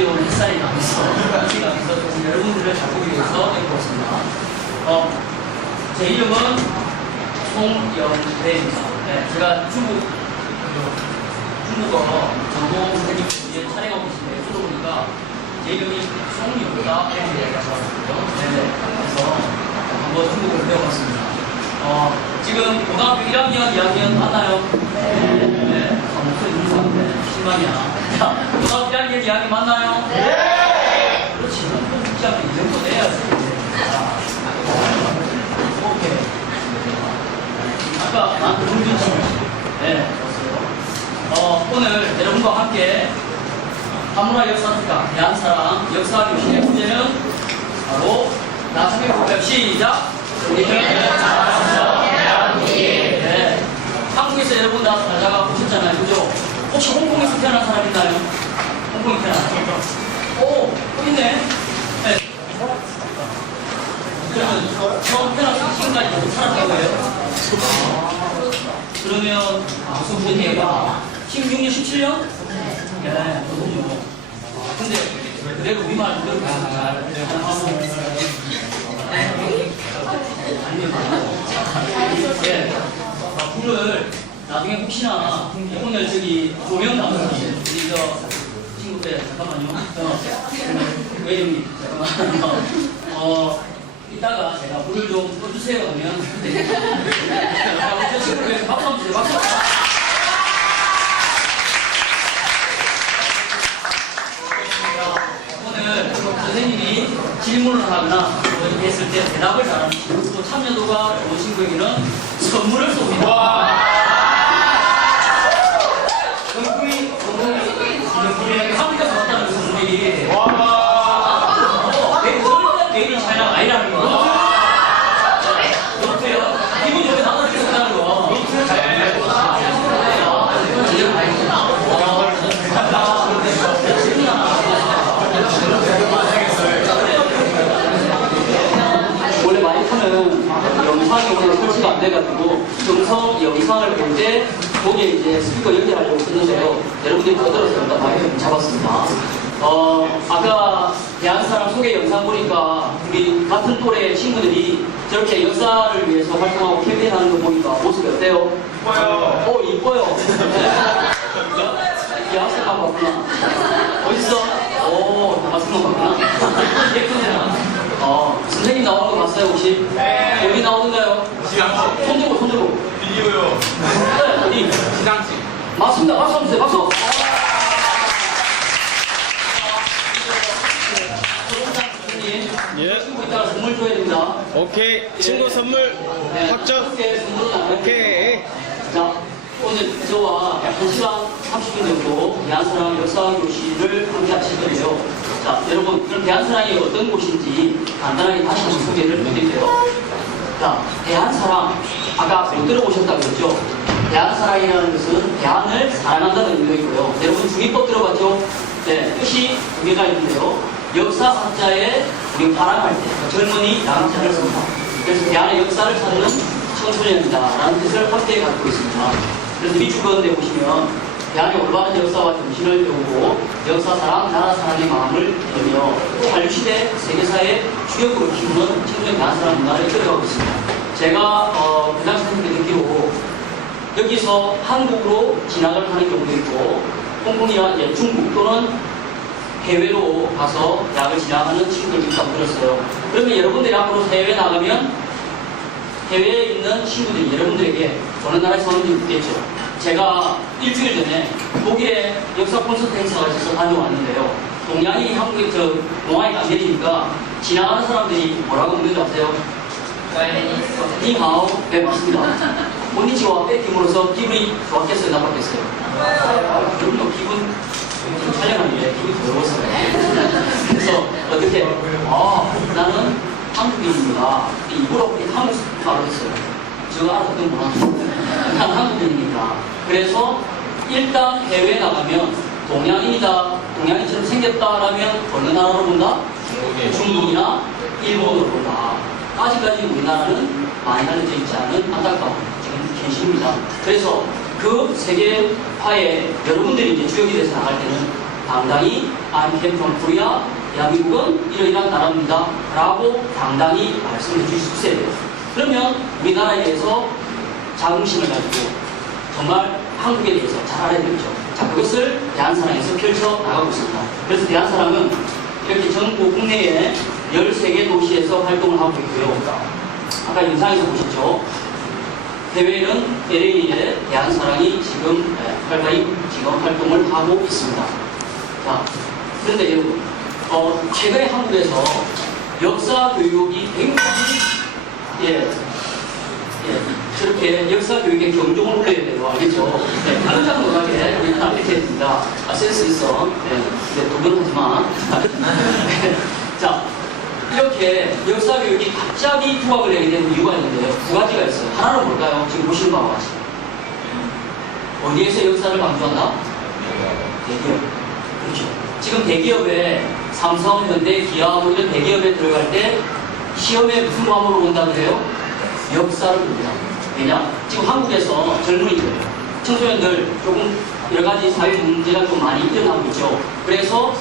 내려온 햇살이 나면서 조금 여러분들을 잘 보기 위해서 입고 왔습니다. 제 이름은 송영배입니다. 네, 제가 중국어 전공 선생님께 촬영하고 계신데 들어보니까 제 이름이 송영배라고 하거든요. 네, 그래서 한번 중국어를 배워봤습니다. 지금 고등학교 1학년, 2학년 맞나요? 네. 목소리 너무 좋은데 실망이야. 자, 고등학교 1학년, 2학년 맞나요? 네! 그렇지. 뭐 묻지 않고 이 정도 내야지. 오케이. 아까 나한테 동준 씨. 네, 좋았어요. 오늘 여러분과 함께 한문화 역사특강 대한사랑 역사교실의 주제는 바로 나중에 볼까요? 시작! 우리는 네. 한국에서 여러분 다 살다가 보셨잖아요. 그죠? 혹시 홍콩에서 태어난 사람 있나요? 홍콩에 태어난 사람? 오, 또 있네. 네. 그러면 처음 태어나서 지금까지 계속 살았다고 해요? 그러면 무슨 분이에요? 16년, 17년? 네, 그렇군요. 근데 그대로 우리말 그대로 예, 불을 나중에 혹시나 오늘 저기 조명 감독님 우리 저 친구들 잠깐만요. 왜 이러니 잠깐만. 이따가 제가 불을 좀 꺼주세요 하면 저 친구를 위해서 박수 한번 주세요. 박수. 오늘 선생님이 질문을 하거나 했을 때 대답을 잘하는 친구, 또 참여도가 좋은 친구에게는 선물을 쏩니다. 정국이 한국에서 왔다는 선물이 메이드 인 차이나 아니라는 거. 어때요? 기분 좋게 나눠줄 수 있다는 거. 원래 마이크는 영상이 오늘 설치가 안 돼가지고 음성 영상을 볼 때 거기에 이제 스피커 연결하려고 했는데요. 여러분들이 못 들었습니다. 마이크 잡았습니다. 아까 대한사랑 소개 영상 보니까 우리 같은 또래 친구들이 저렇게 역사를 위해서 활동하고 캠페인하는 거 보니까 모습이 어때요? 이뻐요. 이뻐요. 여학생만 봤구나. 어딨어? 여학생만 봤구나. 예쁘네. 선생님 나오는 거 봤어요, 혹시? 네. 어디 나오는가요? 시상식. 손 들고. 비디오요. 네, 어디? 시상식. 맞습니다. 박수 한번 주세요. 박수! 예. 친구 이따가 선물 줘야 됩니다. 오케이. 친구 선물 확정. 오케이. 자, 오늘 저와 약 1시간 30분 정도 대한사랑 역사교실을 함께 하실 건데요. 자, 여러분, 그럼 대한사랑이 어떤 곳인지 간단하게 다시 한번 소개를 해드릴게요. 자, 대한사랑, 아까 못 들어보셨다고 그랬죠? 대한사랑이라는 것은 대한을 사랑한다는 의미가 있고요. 여러분 중위법 들어봤죠? 네, 뜻이 두 개가 있는데요. 역사학자의 우리 발악할 때 젊은이 남자를 씁니다. 그래서 대한의 역사를 찾는 청소년이다라는 뜻을 함께 갖고 있습니다. 그래서 미주건대 보시면 대한의 올바른 역사와 정신을 배우고 역사사랑, 나라사랑의 마음을 기르며 한류시대 세계사의 주역으로 키우는 청소년 대한사랑 문화를 이끌어가고 있습니다. 제가 교장 선생님께 듣기로 여기서 한국으로 진학을 하는 경우도 있고 홍콩이나 중국 또는 해외로 가서 대학을 진학하는 친구들도 있다고 들었어요. 그러면 여러분들이 앞으로 해외에 나가면 해외에 있는 친구들이 여러분들에게 어느 나라에 사는지 묻겠죠. 제가 일주일 전에 독일에 역사 콘서트 행사가 있어서 다녀왔는데요. 동양인이 한국에 동아리 안 계시니까 지나가는 사람들이 뭐라고 묻는지 아세요? 니하오. 네, 맞습니다. 곤니치와 뺏김으로써 기분이 좋았겠어요? 나빴겠어요? 그럼요, 기분 촬영하는데 기분이 더러웠어요. 그래서 어떻게 나는 한국인입니다. 입으로 한국 말을 했어요. 제가 알았던 거는 난 한국인입니다. 그래서 일단 해외에 나가면 동양인이다, 동양인처럼 생겼다라면 어느 나라로 본다? 중국이나 일본으로 본다. 아직까지 우리나라는 많이 알려져 있지 않은 안타까운 현실입니다. 그래서 그 세계화에 여러분들이 이제 주역이 돼서 나갈 때는 당당히 I'm came from Korea, 대한민국은 이러이러한 나라입니다 라고 당당히 말씀해 주실 수 있어야 돼요. 그러면 우리나라에 대해서 자긍심을 가지고 정말 한국에 대해서 잘 알아야 되겠죠. 자, 그것을 대한사랑에서 펼쳐 나가고 있습니다. 그래서 대한사랑은 이렇게 전국 국내에 13개 도시에서 활동을 하고 있고요. 아까 영상에서 보셨죠. 해외에는 LA에 대한사랑이 지금 활발히 지금 활동을 하고 있습니다. 자, 그런데 여러분, 최근에 한국에서 역사 교육이 굉장히 저렇게 역사 교육에 경종을 울려야 돼요. 알겠죠? 네, 깜짝 놀라게 우리 하나 이렇게 했습니다. 센스 있어. 네, 도전 하지마. 자, 이렇게 역사 교육이 갑자기 부각을 내게 된 이유가 있는데요. 두 가지가 있어요. 하나는 뭘까요? 지금 보시는 바와 같이. 어디에서 역사를 강조한다? 대기업. 그렇죠. 지금 대기업에 삼성, 현대, 기아 뭐 이런 대기업에 들어갈 때 시험에 무슨 과목으로 본다 그래요? 역사를 봅니다. 왜냐? 지금 한국에서 젊은이들, 청소년들 조금 여러 가지 사회 문제가 좀 많이 일어나고 있죠. 그래서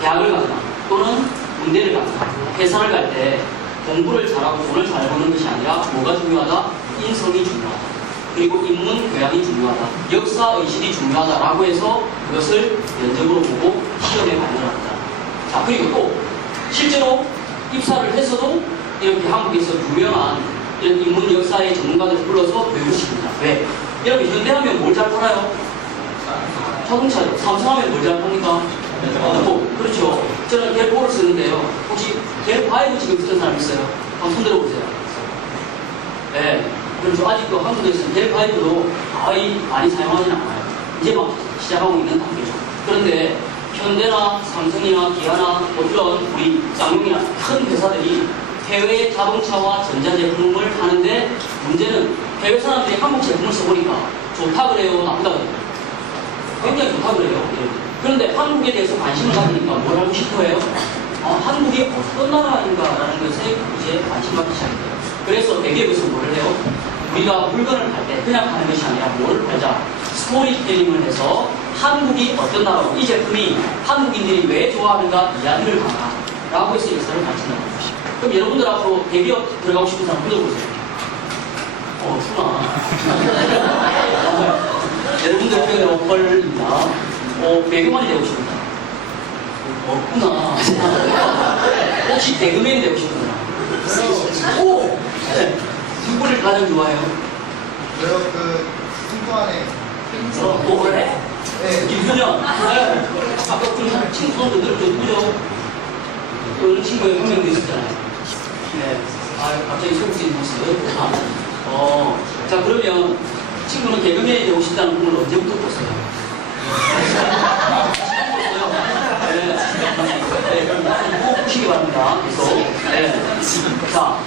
대학을 가거나 또는 군대를 가거나 회사를 갈 때 공부를 잘하고 돈을 잘 버는 것이 아니라 뭐가 중요하다? 인성이 중요하다. 그리고 인문 교양이 중요하다. 역사 의식이 중요하다라고 해서 그것을 면접으로 보고 시험에 발견합니다. 자, 그리고 또 실제로 입사를 해서도 이렇게 한국에서 유명한 이런 인문 역사의 전문가들을 불러서 교육을 시킵니다. 왜? 여러분, 현대하면 뭘 잘 팔아요? 자동차요. 삼성하면 뭘 잘 팝니까? 그렇죠. 저는 갤4를 쓰는데요. 혹시 갤5 지금 쓰는 사람 있어요? 한번 손 들어보세요. 네. 그렇죠. 아직도 한국에서는 갤5도 거의 많이 사용하지는 않아요. 이제 막 시작하고 있는 단계죠. 그런데 현대나 삼성이나 기아나 뭐 이런 우리 쌍용이나 큰 회사들이 해외 자동차와 전자제품을 하는데 문제는 해외 사람들이 한국 제품을 써보니까 좋다 그래요? 나쁘다 그래요? 굉장히 좋다 그래요. 그런데 한국에 대해서 관심을 가지니까 뭘 하고 싶어해요? 한국이 어떤 나라인가라는 것에 이제 관심을 갖기 시작해요. 그래서 대기업에서 뭐를 해요? 우리가 물건을 팔 때 그냥 파는 것이 아니라 뭘 팔자? 스토리텔링을 해서 한국이 어떤 나라고 이 제품이 한국인들이 왜 좋아하는가 이야기를 하나 라고 해서 역사를 가르친다는 것이죠. 그럼 여러분들 앞으로 대기업 들어가고 싶은 사람 불러보세요. 없구나. 여러분들 중에 헐입니다. 배그만이 되고 싶은 사람. 없구나. 혹시 배그맨이 되고 싶은 사람? 오! 네. 누구를 가장 좋아해요? 저요, 친구 안에. 그래? 네. 김준현. 네. 아까 그 친구도 누구죠? 그 친구의 한 명도 있었잖아요. 네. 갑자기 속을 수 있는 모습. 자, 그러면 친구는 개그맨이 되고 싶다는 꿈을 언제부터 꿨어요? 네, 꼭 보시기 바랍니다. 계속. 네. 자,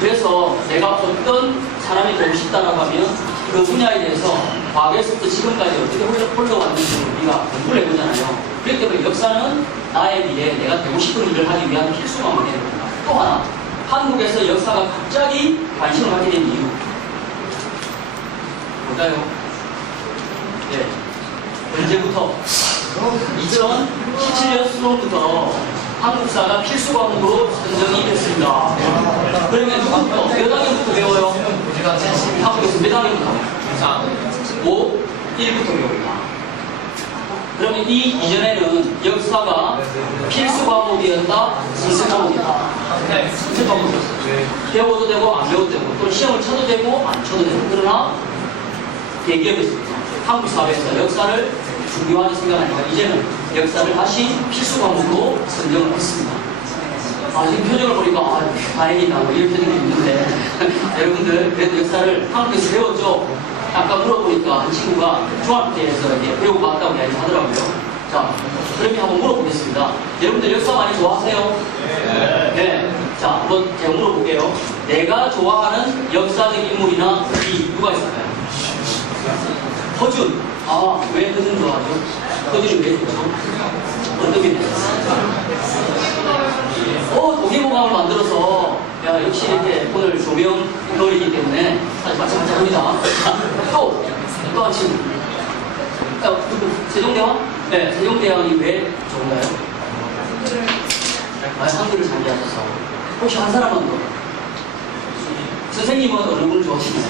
그래서 내가 어떤 사람이 되고 싶다라고 하면 그 분야에 대해서 과거에서부터 지금까지 어떻게 흘러왔는지 우리가 공부를 해보잖아요. 그렇기 때문에 역사는 나의 미래에 내가 되고 싶은 일을 하기 위한 필수가 되는 겁니다. 또 하나, 한국에서 역사가 갑자기 관심을 갖게 된 이유 뭘까요? 네. 언제부터? 2017년 수능부터 한국사가 필수 과목으로 선정이 됐습니다. 그러면 누구부터? 몇 학년부터 배워요? 한국에서 몇 학년부터? 5, 1부터 배웁니다. 그러면 이 이전에는 역사가 필수 과목이었다, 선택 과목이었다. 선택 과목이었어요. 배워도 되고 안 배워도 되고 또 시험을 쳐도 되고 안 쳐도 되고. 그러나 대기업에서 한국 사회에서 역사를 중요하게 생각하니까 이제는 역사를 다시 필수 과목으로 선정을 했습니다. 지금 표정을 보니까 다행이다 뭐 이런 표정이 있는데 여러분들 그래도 역사를 한국에서 배웠죠? 아까 물어보니까 한 친구가 중학교 때에서 이렇게 배우고 왔다고 이야기하더라고요. 자, 그러면 한번 물어보겠습니다. 여러분들 역사 많이 좋아하세요? 네. 자, 한번 제가 물어볼게요. 내가 좋아하는 역사적 인물이나 이 누가 있을까요? 허준. 왜 허준 좋아하죠? 허준이 왜 좋죠? 어떻게 됐어요? 동의보감을 만들어서 야, 역시 이렇게 오늘 조명 거리이기 때문에 아주 마찬가지합니다. 또 한 친구. 누구? 세종대왕? 네, 세종대왕이 왜 좋은가요? 한글을 상기하셔서. 혹시 한 사람만 더? 선생님은 어느 분을 좋아하시나요?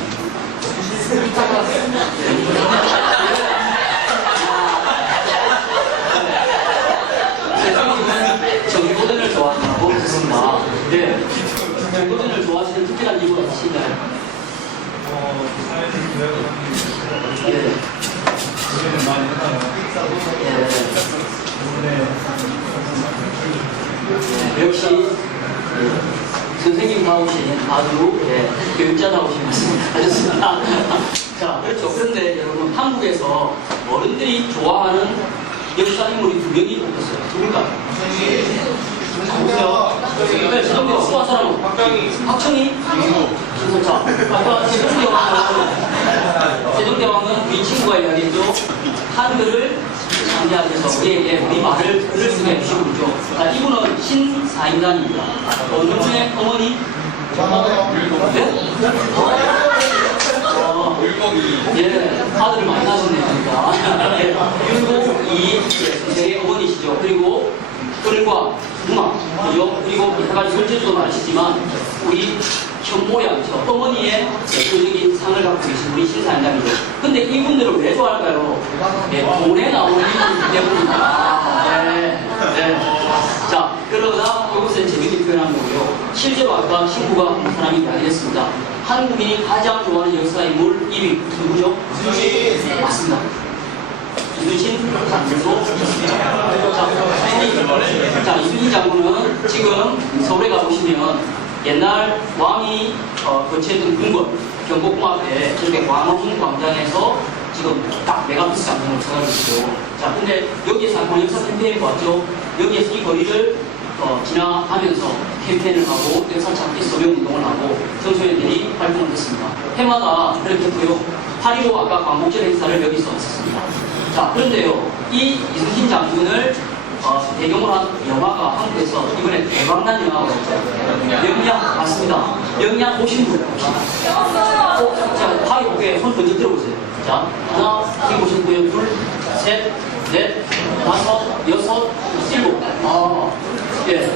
선생님은 정교전을 좋아한다고 했습니다. 네. 정교전을 좋아하시는 특별한 이유가 있으신가요? 네. 역시 선생님다우신 아주 교육자다우신 말씀 하셨습니다. 자, 그렇죠. 그런데 여러분 한국에서 어른들이 좋아하는 역사 인물이 두 명이 없었어요. 누굴까? 네, 세종대왕 수한 사람은 박정희, 자, 아까 세종대왕은 우리 친구가 이야기했죠. 한글을 상기하기 위해서 우리에게 우리 말을 글을 쓰게 해주시고 있죠. 자, 이분은 신사임당입니다. 어느 분의 어머니? 네? 예, 아들을 많이 낳으셨네요, 그러니까. 율곡이 선생의 어머니시죠. 그리고 글과 문화, 그죠? 그리고 여러 가지 설제도 많으시지만 우리 현모양처 어머니의 대표적인 상을 갖고 계신 우리 신사임당이죠. 근데 이분들을 왜 좋아할까요? 네, 돈에 나오는 이분이기 때문입니다. 네. 자, 그러다 이것은 재밌게 표현한 거고요. 실제로 아까 친구가 한 사람이 이야기했습니다. 한국인이 가장 좋아하는 역사 인물 1위 누구죠? 이순신. 맞습니다. 이순신 장군도 좋습니다. 자, 이순신 장군은 지금 서울에 가보시면 옛날 왕이 거치했던 궁궐, 경복궁 앞에 저렇게 광화문 광장에서 지금 딱 메가피스 광장을 쳐가지고 있죠. 자, 근데 여기에서 한번 역사 캠페인을 봤죠. 여기에서 이 거리를 지나가면서 캠페인을 하고 역사 찾기 서명 운동을 하고 청소년들이 활동을 했습니다. 해마다 그렇게 했고요. 8.15 아까 광복절 행사를 여기서 했었습니다. 자, 그런데요, 이 이순신 장군을 배경으로 한 영화가 한국에서 이번에 대박난 영화가 있죠. 영양 맞습니다. 영양 보신 분 혹시? 자, 바위 고개 손 던져 들어보세요. 자, 하나, 이렇게 보시고요. 둘, 셋, 넷, 다섯, 여섯, 일곱. 예.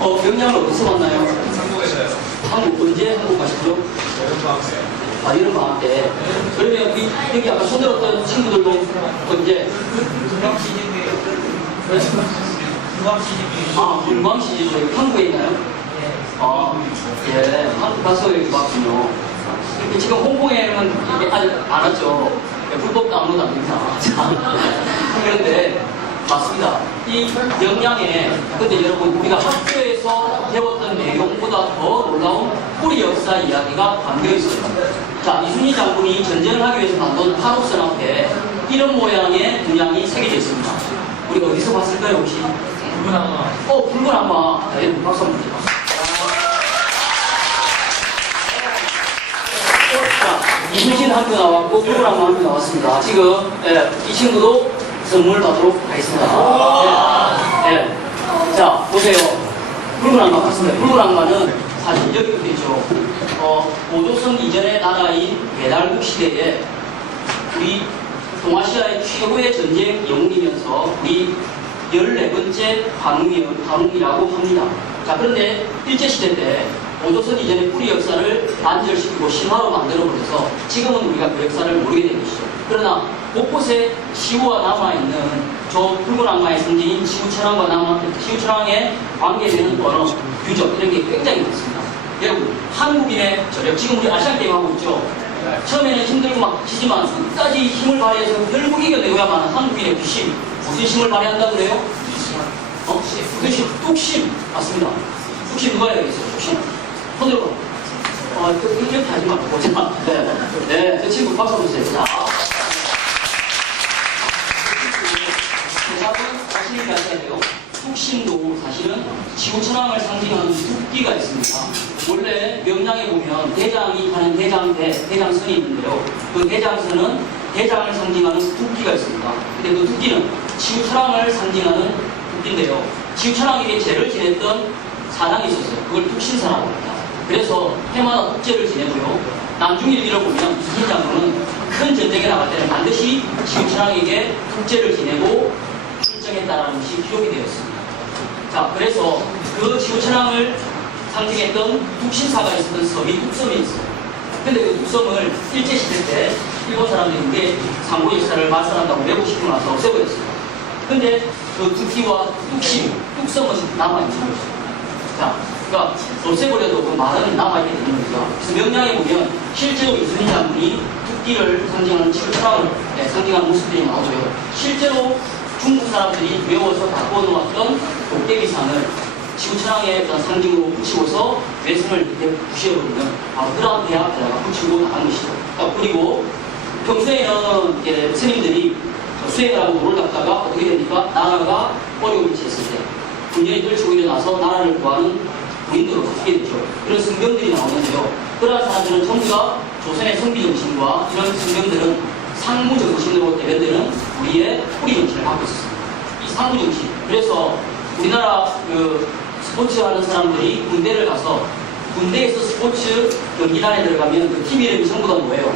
영양을 어디서 만나요? 한국에서요. 한국 언제 한국 가시죠? 여름 방학 때. 그러면 여기 아까 손들었던 친구들도 언제? 금광시집 한국에 있나요? 예, 한국 가서 여기 왔군요. 지금 홍콩에는 아직 안 왔죠. 불법 다운로드 안 됩니다. 그런데 맞습니다. 이 영양에 근데 여러분 우리가 학교에서 배웠던 내용보다 더 놀라운 뿌리 역사 이야기가 담겨 있어요. 자, 이순신 장군이 전쟁을 하기 위해서 만든 한옥선 앞에 이런 모양의 문양이 새겨져 있습니다. 우리 어디서 봤을까요, 혹시? 붉은 악마. 붉은 악마. 자, 여러분 박수 한번 주세요. 자, 이순신 학교 나왔고, 붉은 악마 학교 나왔습니다. 지금, 이 친구도 선물 받도록 하겠습니다. 자, 보세요. 붉은 악마 봤습니다. 붉은 악마는 사실 여기 있겠죠. 오조선 이전의 나라인 배달국 시대에 우리 동아시아의 최고의 전쟁 영웅이면서 우리 14번째 관웅이라고 합니다. 자, 그런데 일제시대 때 오조선 이전의 뿌리 역사를 단절시키고 신화로 만들어버려서 지금은 우리가 그 역사를 모르게 된 것이죠. 그러나 곳곳에 지구가 남아있는 저 붉은 악마의 성질인 지구천왕의 관계되는 언어, 유적 이런 게 굉장히 많습니다. 여러분, 한국인의 저력, 지금 우리 아시안게임 하고 있죠? 처음에는 힘들고 막 지지만 끝까지 힘을 발휘해서 결국 이겨내고야만 한국인의 귀심. 무슨 힘을 발휘한다 그래요? 그렇지, 뚝심. 맞습니다. 뚝심 누가 해야겠어요? 뚝심. 손들어. 이렇게 하지 말고. 자, 네, 제 친구 박수 한번 주세요. 자. 대답은 자신이 가셔야 돼요. 뚝심도 사실은 지구천왕을 상징하는 뚝기가 있습니다. 원래 명량에 보면 대장이 타는 대장선이 있는데요. 그 대장선은 대장을 상징하는 뚝기가 있습니다. 근데 그 뚝기는 지구천왕을 상징하는 뚝기인데요. 지구천왕에게 제를 지냈던 사당이 있었어요. 그걸 뚝신사라고 합니다. 그래서 해마다 축제를 지내고요. 남중일기를 보면 이순신 장군은 큰 전쟁에 나갈 때는 반드시 지구천왕에게 국제를 지내고 출정했다라는 것이 기록이 되어 있습니다. 자, 그래서 그 지구천왕을 상징했던 국신사가 있었던 섬이 뚝섬이 있어요. 근데 그 뚝섬을 일제시대 때 일본 사람들이 그게 상고 역사를 말살한다고 메고 싶고 나서 없애버렸어요. 근데 그 뚝기와 뚝심, 뚝섬은 남아있는 거죠. 자, 그러니까 없애버려도 그 말은 남아있게 되는 거죠. 그래서 명량에 보면 실제로 이순신 장군이 뚝기를 상징하는 지구천왕을 상징하는 모습들이 나오고요. 실제로 중국 사람들이 외워서 다 구워놓았던 도깨비상을 지구천왕의 어떤 상징으로 붙이고서 외선을 이렇게 부시어버리는 그러한 대학에다가 붙이고 나간 것이죠. 그리고 평소에는 이렇게 스님들이 수행을 하고 물을 닦다가 어떻게 됩니까? 나라가 어려움을 처했을 때 군전이 떨치고 일어나서 나라를 구하는 군인으로 바뀌게 되죠. 그런 성경들이 나오는데요. 그러한 사람들은 전부 다 조선의 성비정신과 이런 성경들은 상무정신으로 대변되는 우리의 뿌리정신을 갖고 있었습니다. 이 상무정신. 그래서 우리나라 스포츠 하는 사람들이 군대를 가서 군대에서 스포츠 경기단에 들어가면 그 팀 이름이 전부 다 뭐예요?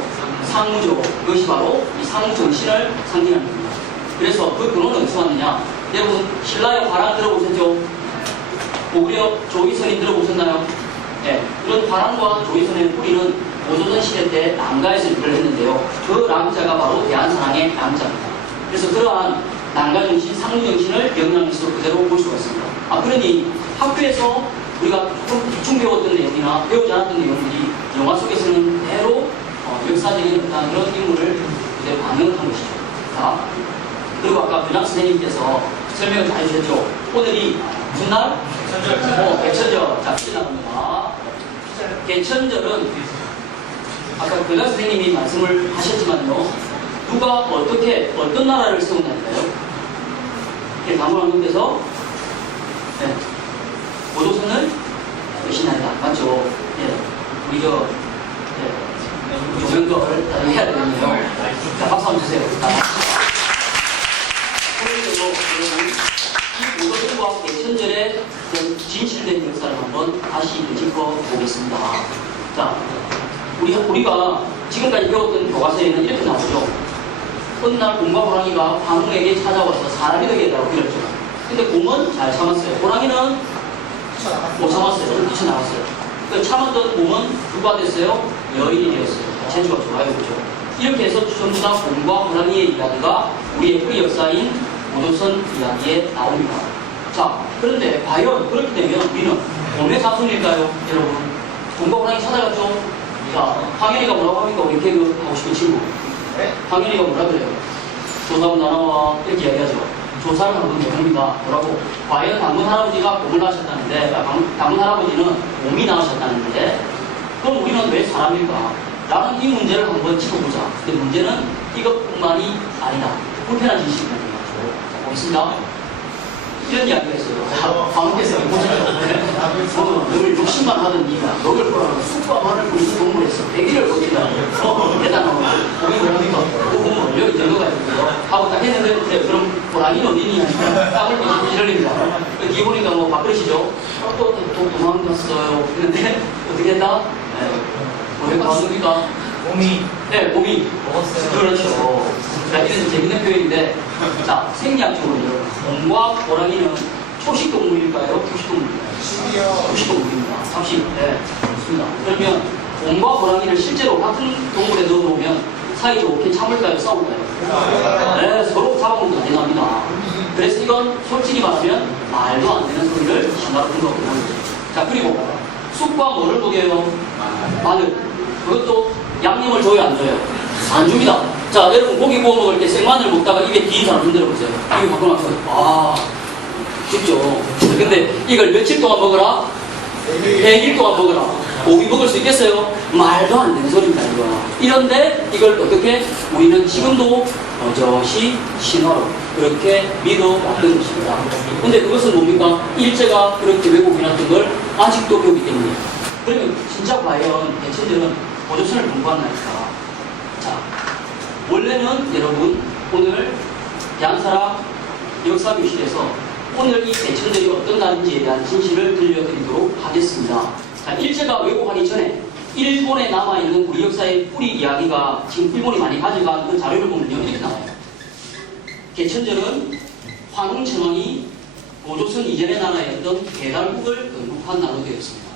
상무죠. 그것이 바로 이 상무정신을 상징하는 겁니다. 그래서 그 근원은 어디서 왔느냐? 여러분 신라의 화랑 들어보셨죠? 고구려 조이선이 들어보셨나요? 네, 이런 화랑과 조이선의 뿌리는 고조선 시대 때 남가에서 유래를 했는데요. 그 남자가 바로 대한사랑의 남자입니다. 그래서 그러한 남가정신, 상무정신을 명량에서 그대로 볼 수가 있습니다. 그러니 학교에서 우리가 조금 대충 배웠던 내용이나 배우지 않았던 내용들이 영화 속에서는 그대로 역사적인 어떤 그런 인물을 그대로 반영한 것이죠. 자, 그리고 아까 교장 선생님께서 설명을 잘 해주셨죠. 오늘이 무슨 날? 개천절. 자, 시작합니다. 개천절은 아까 교장 선생님이 말씀을 하셨지만요. 누가 어떻게 어떤 나라를 세운다니까요? 이렇게 강원항공에서 고조선을 여신한다. 맞죠? 우리 조명걸 해야 되겠네요. 자, 박수 한번 주세요. 오늘도 여러분 이 고조선과 개천절의 진실된 역사를 한번 다시 되짚어 보겠습니다. 자, 우리가 지금까지 배웠던 교과서에는 이렇게 나오죠. 어느 날 곰과 호랑이가 황후에게 찾아와서 사람이 되게 해달라고 빌었죠. 근데 곰은 잘 참았어요. 호랑이는 못 참았어요. 좀 뛰쳐나갔어요. 그 참았던 곰은 누가 됐어요? 여인이 되었어요. 재주가 좋아요. 그죠? 이렇게 해서 전부 다 곰과 호랑이의 이야기가 우리의 뿌리 역사인 고조선 이야기에 나옵니다. 자, 그런데 과연 그렇게 되면 우리는 곰의 자손일까요? 여러분, 곰과 호랑이 찾아갔죠? 자, 황현이가 뭐라고 합니까? 우리 개그 하고 싶은 친구. 황현이가 뭐라 그래요? 조사하고 나나와 이렇게 이야기하죠. 조사를 한번 해봅니다. 뭐라고? 과연 당군 할아버지가 곰을 낳으셨다는데, 당군 할아버지는 곰이 낳으셨다는데, 그럼 우리는 왜 사람일까? 라는 이 문제를 한번 짚어보자. 근데 문제는 이것뿐만이 아니다. 불편한 진실이 있는 거죠. 자, 보겠습니다. 이런 이야기가 있어요. 방금께서 보시죠. 늘 욕심만 하던 네가 너를 보라고 쑥과 말을 부리는 동물에서 100일을 버틴다. 대단하고 거기 뭐랍니까? 그건 여기 정도가 있고요. 하고 딱 했는데 그럼 호랑이는 어디니? 하니까 땀을 이러립니다. 뒤에 보니까 뭐 밥그릇이죠. 또 도망갔어요. 그런데 어떻게 했다? 왜 가는기가? 몸이 네, 몸이 먹었어요. 그렇죠. 자, 이런 재밌는 표현인데, 자, 생리학적으로요. 곰과 호랑이는 초식 동물일까요? 초식 동물일까요? 초식 동물입니다. 잠시, 네, 좋습니다. 그러면 곰과 호랑이를 실제로 같은 동물에 넣어놓으면 사이좋게 참을까요? 싸울까요? 네, 서로 잡아먹는 게 아니 납니다. 그래서 이건 솔직히 말하면 말도 안 되는 소리를 심하게 거고. 자, 그리고 쑥과 뭐를 먹여요? 마늘. 그것도 양념을 줘요, 안 줘요? 안 줍니다. 자, 여러분 고기 구워 먹을 때 생마늘 먹다가 입에 뒤인 사람 흔들어 보세요. 이거 갖고 나서 쉽죠. 근데 이걸 며칠 동안 먹어라? 100일 동안 먹어라. 고기 먹을 수 있겠어요? 말도 안 되는 소리입니다, 이거. 이런데 이걸 어떻게 우리는 지금도 어저씨 신화로 그렇게 믿어왔던 것입니다. 근데 그것은 뭡니까? 일제가 그렇게 왜곡해놨던 걸 아직도 배우기 때문에. 그러면 진짜 과연 개천절은 고조선을 공부한다니까. 자, 원래는 여러분 오늘 대한사랑 역사교실에서 오늘 이 개천절이 어떤 날인지에 대한 진실을 들려드리도록 하겠습니다. 자, 일제가 왜곡하기 전에 일본에 남아있는 우리 역사의 뿌리 이야기가 지금 일본이 많이 가져간 그 자료를 보면요, 이렇게 나와요. 개천절은 환웅천왕이 고조선 이전의 나라였던 배달국을 건국한 나라였습니다.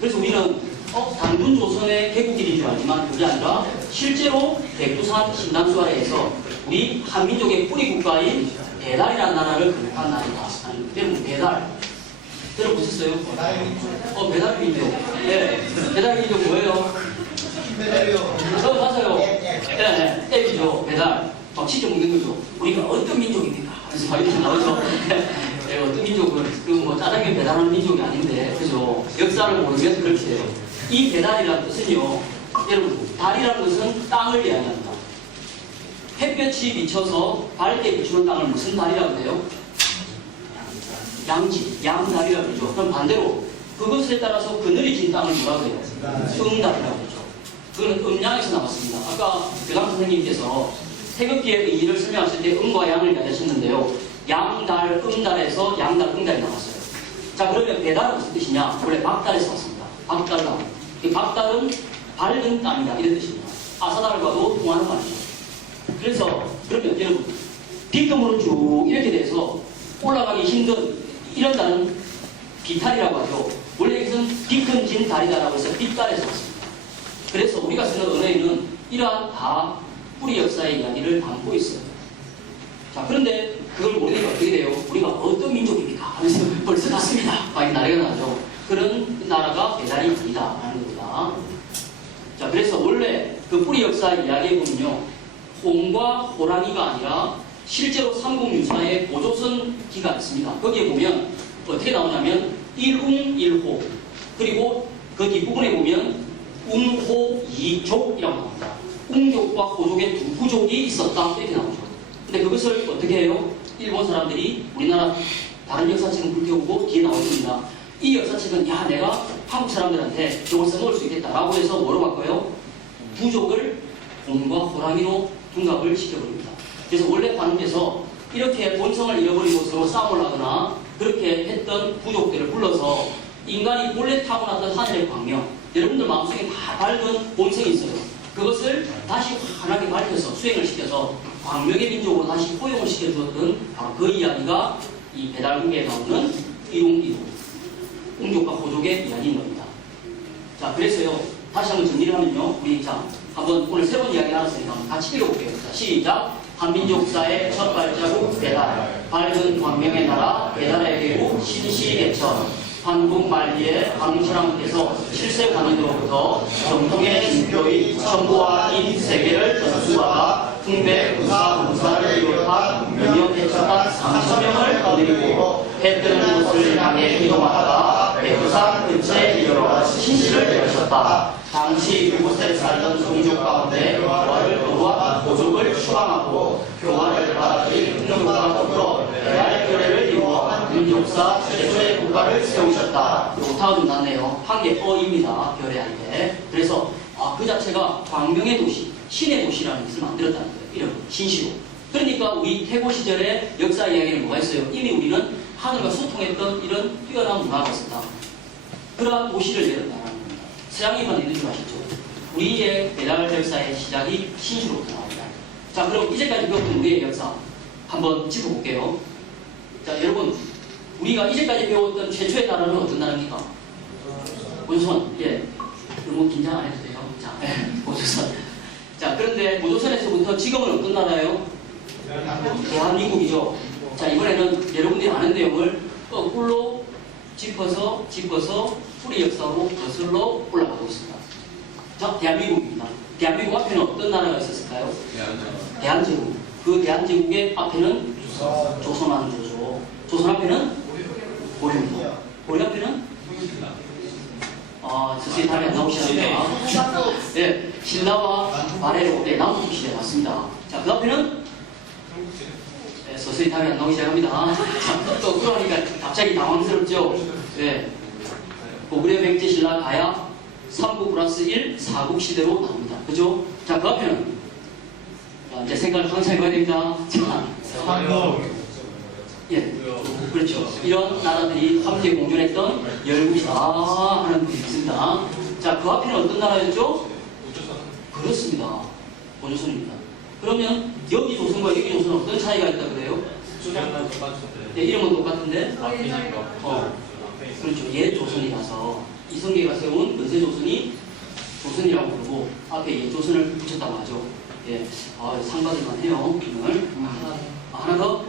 그래서 우리는 단군조선의 개국일인 줄 알지만 그게 아니라 실제로 백두산 신당수하에서 우리 한민족의 뿌리 국가인 배달이라는 나라를 건국한 나라다. 여러분 배달 들어보셨어요? 배달민족. 네, 배달민족 뭐예요? 맞아요. 네, 애기죠. 배달. 막 치즈 먹는 거죠. 우리가 어떤 민족입니까? 그래서 막 이렇게 나오죠. 네, 어떤 민족은 뭐 짜장면 배달하는 민족이 아닌데, 그죠? 역사를 모르면 그렇게 해요. 이 배달이라는 뜻은요, 여러분, 달이라는 것은 땅을 이야기합니다. 햇볕이 비쳐서 밝게 비추는 땅을 무슨 달이라고 해요? 양지, 양달이라고 그러죠. 그럼 반대로 그것에 따라서 그늘이 진 땅을 뭐라고 해요? 음달이라고 그러죠. 그거는 음양에서 나왔습니다. 아까 교장 선생님께서 태극기의 의의를 설명하실 때 음과 양을 이야기하셨는데요. 양달, 음달에서 양달, 음달이 나왔어요. 자, 그러면 배달은 무슨 뜻이냐? 원래 박달에서 왔습니다. 박달당. 박달은 밝은 땅이다. 이런 뜻입니다. 아사달과도 통하는 말이죠. 그래서 그러면 여러분 빗금으로 쭉 이렇게 돼서 올라가기 힘든 이런 달은 비탈이라고 하죠. 원래 이것은 비금진 달이다라고 해서 빗달에서 왔습니다. 그래서 우리가 쓰는 언어에는 이러한 다 뿌리 역사의 이야기를 담고 있어요. 자, 그런데 그걸 모르니까 어떻게 돼요? 우리가 어떤 민족입니까? 하면서 벌써 갔습니다. 많이 나래가 나죠. 그런 나라가 배달이 아니다 라는 겁니다. 자, 그래서 원래 그 뿌리 역사 이야기에 보면요, 홍과 호랑이가 아니라 실제로 삼국유사의 고조선 기가 있습니다. 거기에 보면 어떻게 나오냐면 일웅일호, 그리고 그 뒷부분에 보면 웅호이족이라고 나옵니다. 웅족과 호족의 두 부족이 있었다 이렇게 나오죠. 근데 그것을 어떻게 해요? 일본 사람들이 우리나라 다른 역사책은 불태우고 뒤에 나옵니다. 이 역사책은 야, 내가 한국 사람들한테 이걸 써먹을 수 있겠다라고 해서 뭐로 바꿔요? 부족을 곰과 호랑이로 둔갑을 시켜버립니다. 그래서 원래 관음에서 이렇게 본성을 잃어버리고 서로 싸움을 하거나 그렇게 했던 부족들을 불러서 인간이 본래 타고났던 하늘의 광명, 여러분들 마음속에 다 밝은 본성이 있어요. 그것을 다시 환하게 밝혀서 수행을 시켜서 광명의 민족으로 다시 포용을 시켜주었던 바로 그 이야기가 이 배달국에 나오는 이웅이족, 웅족과 호족의 이야기인 겁니다. 자, 그래서요, 다시 한번 정리를 하면요, 우리 자, 한번 오늘 새로운 이야기 알았으니까 한번 같이 읽어볼게요. 자, 시작. 한민족사의 첫 발자국 배달, 밝은 광명의 나라 배달의 계곡 신시개천, 한국 말기에 황천왕께서 칠세관인으로부터 정통의 신표인 천부와 인세계를 전수받아 풍백, 부사, 문사를 비롯한 몇몇 대처한 30명을 거느리고 해 뜨는 곳을 향해 이동하다가 백두산 근처에 이르러 신시를 내리셨다. 당시 그곳에 살던 종족 가운데 교화를 도와 고족을 추방하고 교화를 받아들인 흥룡과 더불어 대화의 교례를 이루어 민족사 최초의 국가를 세우셨다. 오타가 좀 났네요. 한 개 어입니다. 교례할 때. 그래서 그 자체가 광명의 도시, 신의 도시라는 것을 만들었다는 거예요. 이런 신시로. 그러니까 우리 태고 시절의 역사 이야기는 뭐가 있어요? 이미 우리는 하늘과 소통했던 이런 뛰어난 문화가 있었다. 그러한 도시를 내렸다는 겁니다. 서양인만 있는 줄 아시죠? 우리의 배달 역사의 시작이 신시로부터 나옵니다. 자, 그럼 이제까지 배웠던 우리의 역사 한번 짚어볼게요. 자, 여러분, 우리가 이제까지 배웠던 최초의 나라는 어떤 나라입니까? 고조선. 예. 너무 긴장 안 해도 돼요. 자, 고조선. 자, 그런데 고조선에서부터 지금은 어떤 나라예요? 대한민국이죠. 자, 이번에는 여러분들이 아는 내용을 거꾸로 짚어서 뿌리 역사로 거슬러 올라가고 있습니다. 자, 대한민국입니다. 대한민국 앞에는 어떤 나라가 있었을까요? 대한제국. 그 대한제국의 앞에는 조선왕조죠. 조선 앞에는 고려입니다. 고려 앞에는 서서히 답이 안 나오시나요? 네, 신라와 아래로 남북 시대 맞습니다. 자, 그 앞에는 서서히 답이 안 나오기 시작합니다. 또 그러니까 갑자기 당황스럽죠. 네, 고구려 백제 신라 가야 3국 플러스 1 4국 시대로 나옵니다. 그죠? 자, 그 앞에는 이제 생각을 항상 해봐야 됩니다. 자, 예, 그렇죠. 이런 나라들이 함께 공존했던 열국이다 하는 분이 있습니다. 자, 그 앞에는 어떤 나라였죠? 그렇습니다. 고조선입니다. 그러면 여기 조선과 여기 조선은 어떤 차이가 있다 그래요? 네, 이름은 똑같은데? 그렇죠. 옛 조선이라서 이성계가 세운 근세 조선이 조선이라고 부르고 앞에 옛 조선을 붙였다고 하죠. 예, 상 받을만 해요. 오늘 하나 더.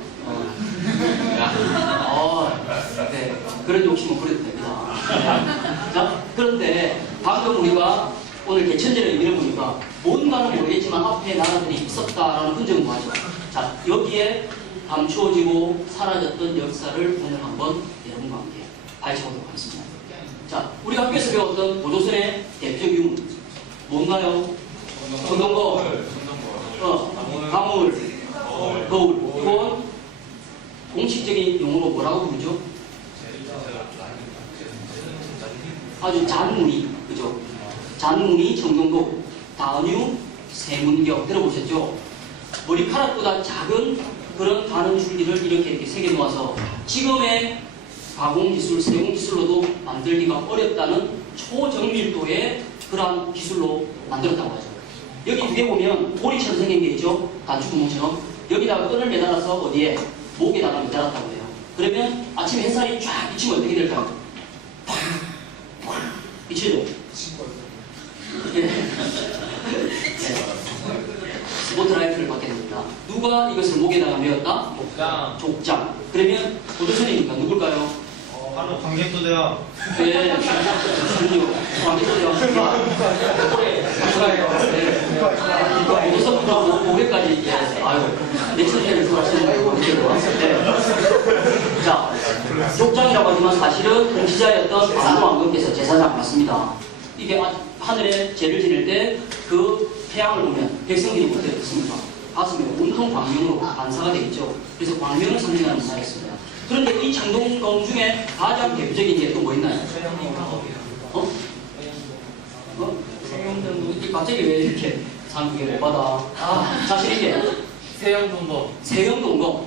네, 그런 욕심은 버려도 됩니다. 네. 자, 그런데 방금 우리가 오늘 개천절의 의미를 보니까 뭔가는 모르겠지만 앞에 나라들이 있었다라는 흔적은 뭐하죠? 자, 여기에 감추어지고 사라졌던 역사를 오늘 한번 여러분과 함께 파헤쳐보도록 하겠습니다. 자, 우리가 학교에서 배웠던 고조선의 대표적 유물 뭔가요? 청동거, 가물, 거울. 이건 공식적인 용어로 뭐라고 부르죠? 아주 잔무늬, 그죠? 잔무늬 청동거, 다뉴, 세문경 들어보셨죠? 머리카락보다 작은 그런 가는 줄기를 이렇게 새겨 놓아서 지금의 가공기술, 세공기술로도 만들기가 어렵다는 초정밀도의 그러한 기술로 만들었다고 하죠. 여기 두 개 보면 고리처럼 생긴 게 있죠? 단추구멍처럼. 여기다가 끈을 매달아서 어디에? 목에다가 매달았다고 해요. 그러면 아침에 햇살이 쫙 비치면 어떻게 될까요? 비치죠? 예. 스포트라이트를 받게 됩니다. 누가 이것을 목에다가 메었다? 족장. 그러면 고조선이니까 누굴까요? 광개토대왕. 네, 그럼요. 광개토대왕. 네. 고조선부터 고개까지. 아유, 내천년을 수고하시는 분들께도. 네. 자, 족장이라고 하지만 사실은 통치자였던 광고왕건께서 제사장 맞습니다. 이게 하늘에 죄를 지낼 때 그 태양을 보면 백성들이 어떻게 됐습니까? 가슴에 온통 광명으로 반사가 되겠죠. 그래서 광명을 상징하는 문화였습니다. 그런데 이 창동검 중에 가장 대표적인 게 또 뭐 있나요? 갑자기 왜 이렇게 상국에 못 받아? 자신 있게. 세영동거. 세영동검.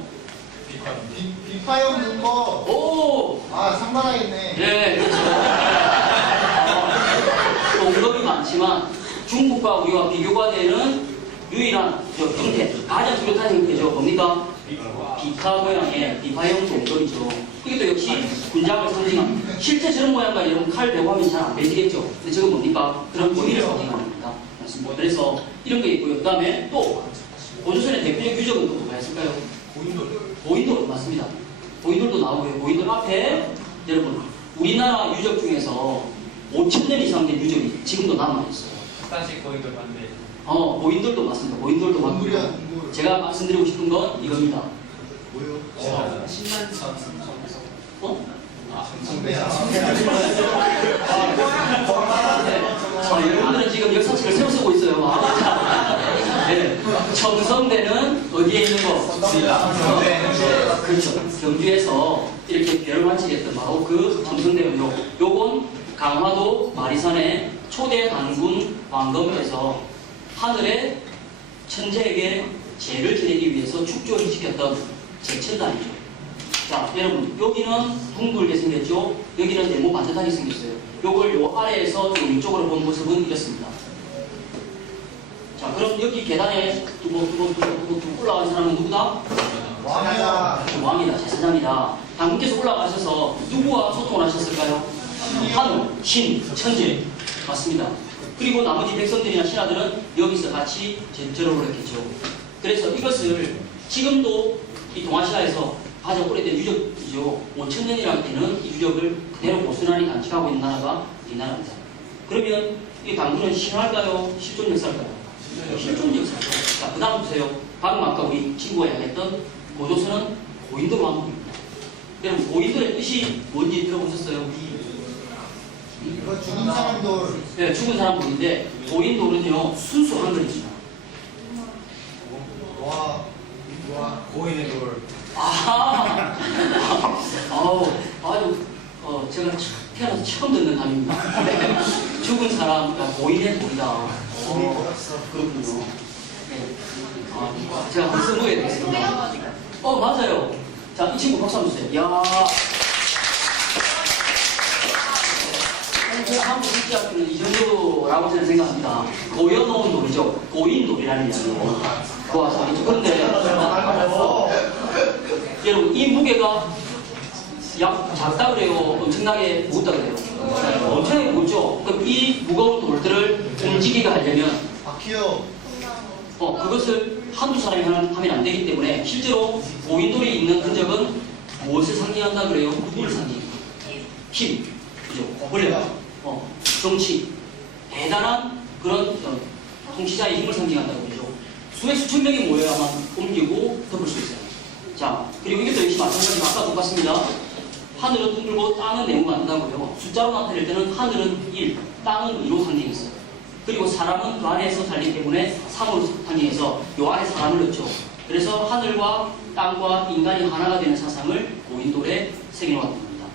비파형 눈거. 오! 상 받아야겠네. 네, 그렇죠. 동검이 많지만 중국과 우리가 비교가 되는 유일한 형태, 가장 뚜렷한 형태죠. 뭡니까? 비파 모양의 비파형 동검이죠. 이것도 역시 군장을 상징합니다. 실제 저런 모양과 이런 칼 배고 하면 잘 안 배지겠죠. 근데 저건 뭡니까? 그런 의미를 상징하는 겁니다. 그래서 이런 게 있고요. 그 다음에 또 고조선의 대표적 유적은 또 뭐가 있을까요? 고인돌 맞습니다. 고인돌도 나오고요. 고인돌 앞에 여러분 우리나라 유적 중에서 5,000년 이상 된 유적이 지금도 남아있어요. 북한식 거인돌 반대. 고인돌도 맞습니다. 고인돌도 맞고요. 동굴이야. 제가 말씀드리고 싶은 건 이겁니다. 뭐요? 신난천. 여러분들은 지금 역사책을 새로 쓰고 있어요. 네. 청성대는 어디에 있는 거? 그렇죠. 경주에서 이렇게 별을 만지겠던 바로 그 청성대는요. 요건 강화도 마리산의 초대 단군 왕검에서 하늘에 천재에게 죄를 지내기 위해서 축조를 시켰던 제천단이죠. 자, 여러분 여기는 둥글게 생겼죠. 여기는 네모 반듯하게 생겼어요. 요걸 요 아래에서 좀 위쪽으로 본 모습은 이렇습니다. 자, 그럼 여기 계단에 뚜벅뚜벅 올라간 사람은 누구다? 왕이다, 제사장이다. 당군께서 올라가셔서 누구와 소통을 하셨을까요? 하늘, 신, 천재. 맞습니다. 그리고 나머지 백성들이나 신하들은 여기서 같이 전절을 했겠죠. 그래서 이것을 지금도 이 동아시아에서 가장 오래된 유적이죠. 5,000년이라는 되는 이 유적을 그대로 고스란히 간직하고 있는 나라가 우리나라입니다. 그러면 이 당군은 신화일까요? 실존 역사일까요? 실존 역사죠. 자, 그 다음 보세요. 방금 아까 우리 친구가 이야기했던 고조선은 고인돌 왕국입니다. 여러분 고인돌의 뜻이 뭔지 들어보셨어요? 이거 죽은 사람들. 네, 죽은 사람들인데 고인돌은요 순수한 거죠. 고인의 돌. 제가 태어나서 처음 듣는 단어입니다. 네, 죽은 사람, 그러니까 고인의 돌이다. 그렇군요. 네. 제가 한번 써보게 되겠습니다. 맞아요. 자, 이 친구 박수 한번 주세요. 야. 제가 한국 국제학교는 이 정도라고 저는 생각합니다. 고여놓은 놀이죠. 고인놀이라는 이야기예요. 고아서 하겠죠. 그런데 여러분 이 무게가 약 작다 그래요? 엄청나게 무겁다 그래요? 엄청나게 무겁죠? 그럼 이 무거운 돌들을 움직이게 하려면 바퀴요. 그것을 한두 사람이 하면 안 되기 때문에 실제로 고인돌이 있는 흔적은 무엇을 상징한다 그래요? 누구를 상징합니까? 힘, 그죠? 권력, 정치, 대단한 그런 통치자의 힘을 상징한다고 그러죠. 수백 수천 명이 모여야만 옮기고 덮을 수 있어요. 자, 그리고 이것도 역시 마찬가지로 아까 똑같습니다. 하늘은 둥글고 땅은 네모 같다고요. 숫자로 나타낼 때는 하늘은 1, 땅은 2로 상징했어요. 그리고 사람은 그 안에서 살기 때문에 3으로 상징해서 요 안에 사람을 넣죠. 그래서 하늘과 땅과 인간이 하나가 되는 사상을 고인돌에 새겨놓았던 겁니다.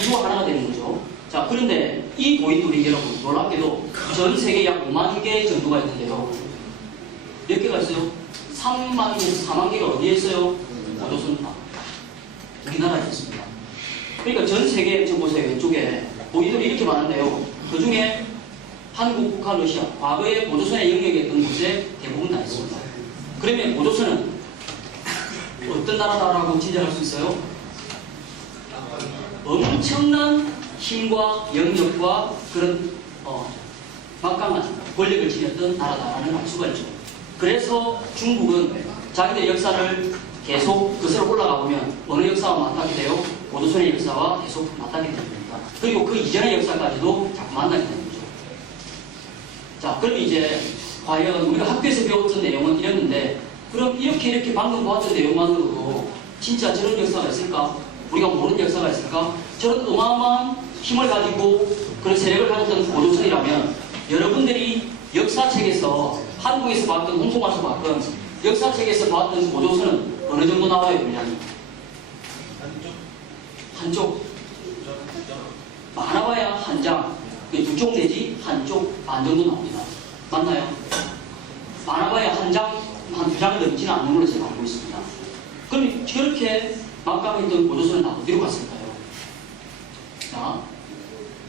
우주가 하나가 되는 거죠. 자, 그런데 이 고인돌이 여러분 놀랍게도 전 세계 약 5만 개 정도가 있는데요. 몇 개가 있어요? 3만에서 4만 개가 어디에 있어요? 고조선 우리나라에 있습니다. 그러니까 전 세계 저 보세요. 왼쪽에 고인돌이 이렇게 많은데요. 그 중에 한국, 북한, 러시아 과거에 고조선의 영역에 있던 곳에 대부분 다 있습니다. 그러면 고조선은 어떤 나라다라고 지정할 수 있어요? 엄청난 힘과 영역과 그런 막강한 권력을 지녔던 나라다라는 알 수가 있죠. 그래서 중국은 자기들 역사를 계속 거슬러 올라가 보면 어느 역사와 맞닿게 돼요? 고조선의 역사와 계속 맞닿게 됩니다. 그리고 그 이전의 역사까지도 자꾸 만나게 됩니다. 자, 그럼 이제 과연 우리가 학교에서 배웠던 내용은 이랬는데 그럼 이렇게 방금 보았던 내용만으로도 진짜 저런 역사가 있을까? 우리가 모르는 역사가 있을까? 저런 어마어마한 힘을 가지고 그런 세력을 가졌던 고조선이라면 여러분들이 역사책에서 한국에서 봤던 홍콩에서 봤던 역사책에서 봤던 고조선은 어느 정도 나와요, 분량이? 한쪽 많아봐야 한 장, 두 쪽 내지 한쪽 반 정도 나옵니다. 맞나요? 많아봐야 한 장, 한 두 장 넘지는 않는 걸로 제가 알고 있습니다. 그럼 저렇게 막강했던 고조선은 다 어디로 갔을까요? 자,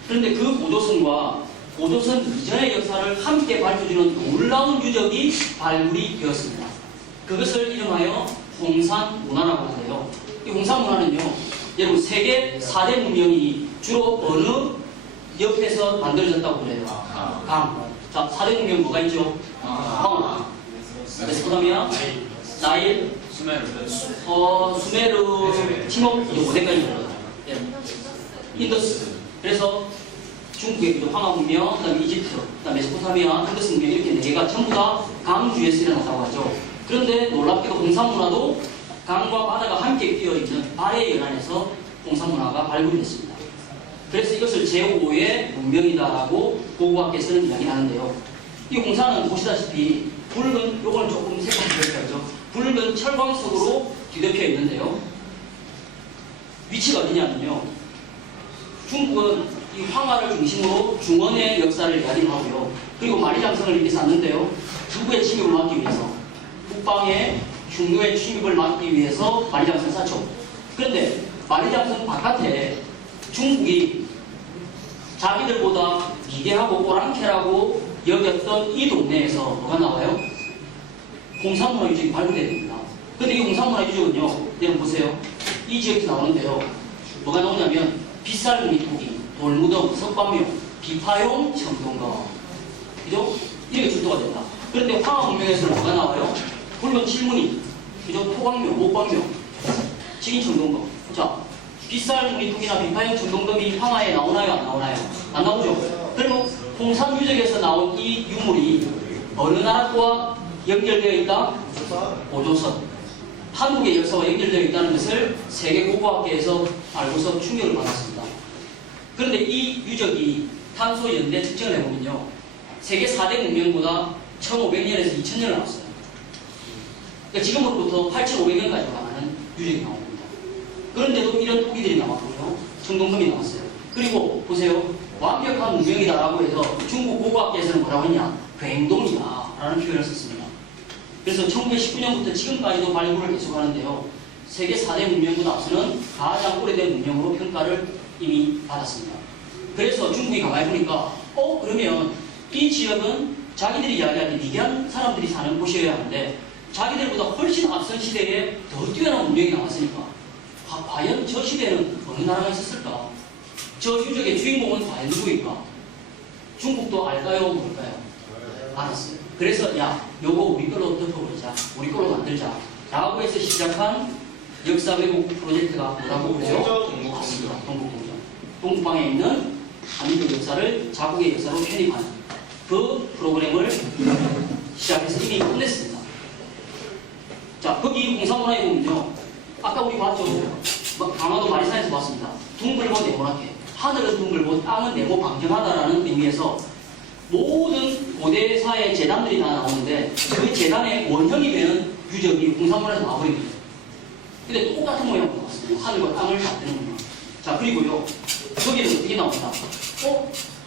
그런데 그 고조선과 고조선 이전의 역사를 함께 밝혀주는 놀라운 유적이 발굴이 되었습니다. 그것을 이름하여 홍산문화라고 하는데요. 이 홍산문화는요, 여러분 세계 4대 문명이 주로 어느 옆에서 만들어졌다고 그래요? 강. 자, 4대 문명 뭐가 있죠? 메소포타미아, 나일, 수메르, 티모, 이제 5대까지 있거든요. 인더스. 그래서 중국의 황하 문명, 그다음에 이집트, 그다음에 메소포타미아, 인더스 문명 이렇게 4개가 전부 다 강주에서 일어났다고 하죠. 그런데 놀랍게도 홍산문화도 강과 바다가 함께 끼어있는 발해 연안에서 홍산문화가 발굴이 됐습니다. 그래서 이것을 제5의 문명이다라고 고고학계에서는 이야기하는데요. 이 홍산은 보시다시피 붉은, 요거는 조금 색깔이 다르죠. 붉은 철광석으로 뒤덮여 있는데요. 위치가 어디냐면요. 중국은 이 황하를 중심으로 중원의 역사를 이야기하고요. 그리고 만리장성을 이렇게 쌓는데요. 중국의 침입을 막기 위해서, 북방의 흉노의 침입을 막기 위해서 만리장성을 쌓죠. 그런데 만리장성 바깥에 중국이 자기들보다 기괴하고 오랑캐라고 여겼던 이 동네에서 뭐가 나와요? 홍산문화 유적이 발굴되야 됩니다. 근데 이 홍산문화 유적은요, 여러분 보세요. 이 지역에서 나오는데요. 뭐가 나오냐면 빗살무늬 토기, 돌무덤, 석관묘, 비파용, 청동검. 그죠? 이렇게 출토가 된다. 그런데 황하문명에서는 뭐가 나와요? 붉은 칠무늬, 그죠? 토광묘, 목광묘, 직인 청동검. 자, 빗살무늬 토기나 비파용, 청동검이 황하에 나오나요? 안 나오나요? 안 나오죠? 그러면 홍산 유적에서 나온 이 유물이 어느 나라와 연결되어 있다? 고조선. 한국의 역사와 연결되어 있다는 것을 세계 고고학계에서 알고서 충격을 받았습니다. 그런데 이 유적이 탄소 연대 측정을 해보면요. 세계 4대 문명보다 1500년에서 2000년을 나왔어요. 그러니까 지금으로부터 8500년까지 가는 유적이 나옵니다. 그런데도 이런 토기들이 나왔고요. 청동검이 나왔어요. 그리고 보세요. 완벽한 문명이다라고 해서 중국 고고학계에서는 뭐라고 했냐? 굉동이다 라는 표현을 썼습니다. 그래서 1919년부터 지금까지도 발굴을 계속하는데요. 세계 4대 문명보다 앞서는 가장 오래된 문명으로 평가를 이미 받았습니다. 그래서 중국이 가만히 보니까 그러면 이 지역은 자기들이 이야기하는 위대한 사람들이 사는 곳이어야 하는데 자기들보다 훨씬 앞선 시대에 더 뛰어난 문명이 나왔으니까 과연 저 시대에는 어느 나라가 있었을까? 저 유적의 주인공은 과연 누구일까? 중국도 알까요? 모를까요? 알았어요. 그래서 요거 우리 걸로 덮어보자. 우리 걸로 만들자. 라고 해서 시작한 역사 왜곡 프로젝트가 뭐라고 그러죠? 맞습니다. 동북동정. 동북방에 있는 한민족 역사를 자국의 역사로 편입하는 그 프로그램을 시작해서 이미 끝냈습니다. 자, 거기 공사문화에 보면요. 아까 우리 봤죠? 강화도 마리산에서 봤습니다. 둥글고 네모나게. 하늘은 둥글고 땅은 네모 방정하다라는 의미에서 모든 고대사의 재단들이 다 나오는데 그 재단의 원형이 되는 유적이 공사문화에서 나와버립니다. 근데 똑같은 모양으로 나왔습니다. 하늘과 땅을 만드는 모양. 자, 그리고요. 거기는 어떻게 나옵니다.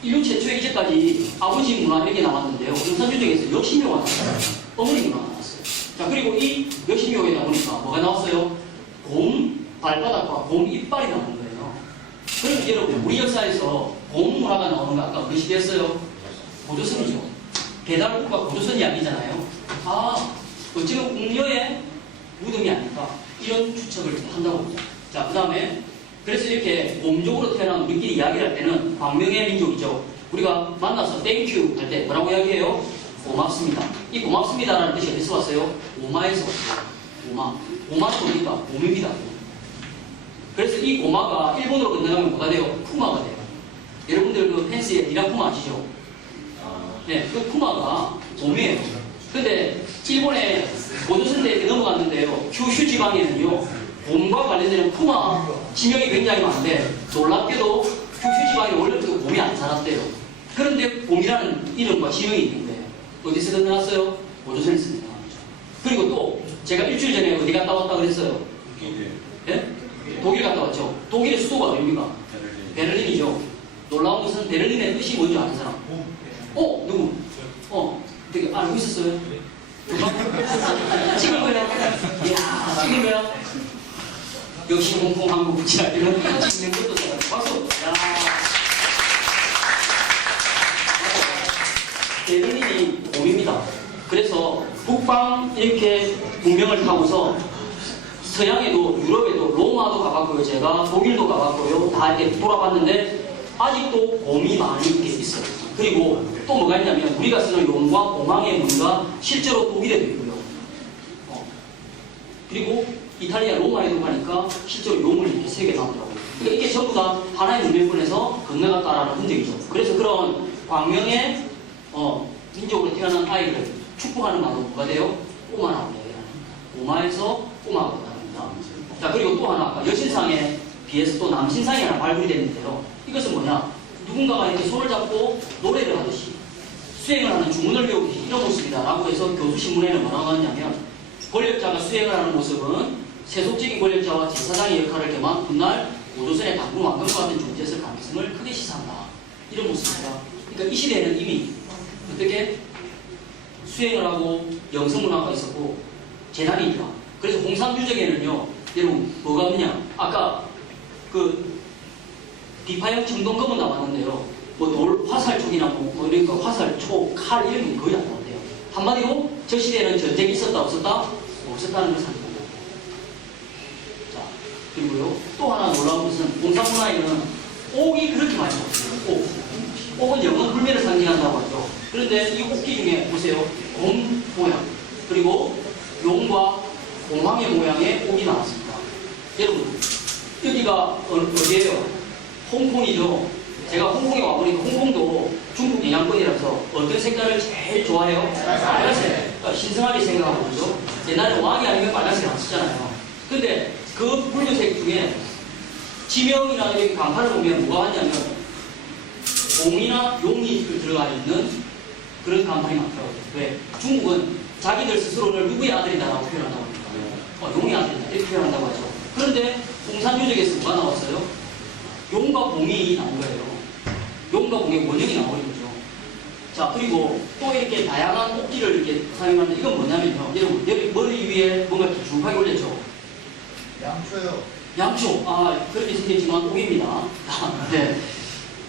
인류 최초의 이제까지 아버지 문화 이렇게 나왔는데요. 공산유적에서 여신묘가 나왔어요. 어머니 문화가 나왔어요. 자, 그리고 이 여신묘에 나오니까 뭐가 나왔어요? 곰 발바닥과 곰 이빨이 나오는 거예요. 그러면 여러분, 우리 역사에서 곰 문화가 나오는 거 아까 무엇이 됐어요? 고조선이죠. 배달국과 고조선 이야기잖아요. 어쩌면 웅녀의 무덤이 아닐까? 이런 추측을 한다고 봅니다. 자, 그 다음에 그래서 이렇게 곰족으로 태어난 우리끼리 이야기를 할 때는 광명의 민족이죠. 우리가 만나서 땡큐 할 때 뭐라고 이야기해요? 고맙습니다. 이 고맙습니다라는 뜻이 어디서 왔어요? 오마에서 왔어요. 오마. 오마는 뭡니까? 곰입니다. 그래서 이 고마가 일본어로 건너가면 뭐가 돼요? 쿠마가 돼요. 여러분들 그 펜스의 미라쿠마 아시죠? 네, 그 쿠마가 곰이에요. 근데 일본의 고조선 때 넘어갔는데요. 큐슈 지방에는요, 곰과 관련되는 쿠마 지명이 굉장히 많은데 놀랍게도 큐슈 지방에 원래부터 곰이 안 살았대요. 그런데 곰이라는 이름과 지명이 있는 거예요. 어디서 건너왔어요? 고조선에서 건너왔죠. 그리고 또 제가 일주일 전에 어디 갔다 왔다 그랬어요? 예? 독일 갔다 왔죠. 독일의 수도가 어디입니까? 베를린이죠. 놀라운 것은 베를린의 뜻이 뭔지 아는 사람? 누구? 되게 알고 있었어요? 찍을 거야? 이야, 찍을 거야? 역시 홍콩 한국 부치라 이런 찍는 것도 제가 박수! 야. 베를린이 곰입니다. 그래서 북방 이렇게 문명을 타고서 서양에도 유럽에도 로마도 가봤고요. 제가 독일도 가봤고요. 다 이렇게 돌아봤는데 아직도 곰이 많이 이렇게 있어요. 그리고 또 뭐가 있냐면 우리가 쓰는 용과 오망의 문가 실제로 독일에도 있고요. 그리고 이탈리아 로마에도 가니까 실제로 용을 이렇게 3개 나오더라고요. 그러니까 이게 전부 다 하나의 문명권에서 건너갔다라는 흔적이죠. 그래서 그런 광명의 민족으로 태어난 아이를 축복하는 말로 뭐가 돼요? 꼬마라고 얘기하는 꼬마에서 꼬마가 된답니다. 자, 그리고 또 하나 아까 여신상에 비해서 또 남신상이 하나 발굴이 됐는데요. 이것은 뭐냐? 누군가가 이렇게 손을 잡고 노래를 하듯이 수행을 하는 주문을 배우듯이 이런 모습이다 라고 해서 교수 신문에는 뭐라고 하냐면 권력자가 수행을 하는 모습은 세속적인 권력자와 제사장의 역할을 겸한 훗날 고조선의 당군 왕건과 같은 존재였을 가능성을 크게 시사한다. 이런 모습입니다. 그러니까 이 시대에는 이미 어떻게 수행을 하고 영성문화가 있었고 재단이 있다. 그래서 홍산유적에는요, 여러분 뭐가 없냐? 아까 그 비파형 청동검은 나왔는데요. 뭐 돌 화살촉이나 뭐 이러니까 화살, 촉, 칼 이런 게 거의 안 나온대요. 한마디로 저 시대에는 전쟁이 있었다 없었다? 없었다는 걸 상징합니다. 자, 그리고요 또 하나 놀라운 것은 홍산문화에는 옥이 그렇게 많이 나왔어요. 옥은 영원 불멸을 상징한다고 하죠. 그런데 이 옥기 중에 보세요. 곰 모양 그리고 용과 공황의 모양의 옥이 나왔습니다. 여러분 여기가 어디예요? 홍콩이죠. 제가 홍콩에 와보니까 홍콩도 중국 영향권이라서 어떤 색깔을 제일 좋아해요? 빨간색. 신성하게 생각하고 그죠? 옛날에 왕이 아니면 빨간색 안 쓰잖아요. 근데 그 분류색 중에 지명이나 이렇게 간판을 보면 뭐가 하냐면 공이나 용이 들어가 있는 그런 간판이 많더라고요. 왜? 중국은 자기들 스스로를 누구의 아들이다라고 표현한다고 합니다. 용의 아들이다 이렇게 표현한다고 하죠. 그런데 홍산유적에서 뭐가 나왔어요? 용과 공이 나온 거예요. 용과 공의 원형이 나오는 거죠. 자, 그리고 또 이렇게 다양한 옥기를 이렇게 사용하는데 이건 뭐냐면요. 여러분, 여기 머리 위에 뭔가 기중하게 올렸죠? 양초요. 양초. 그렇게 생겼지만 옥입니다. 네.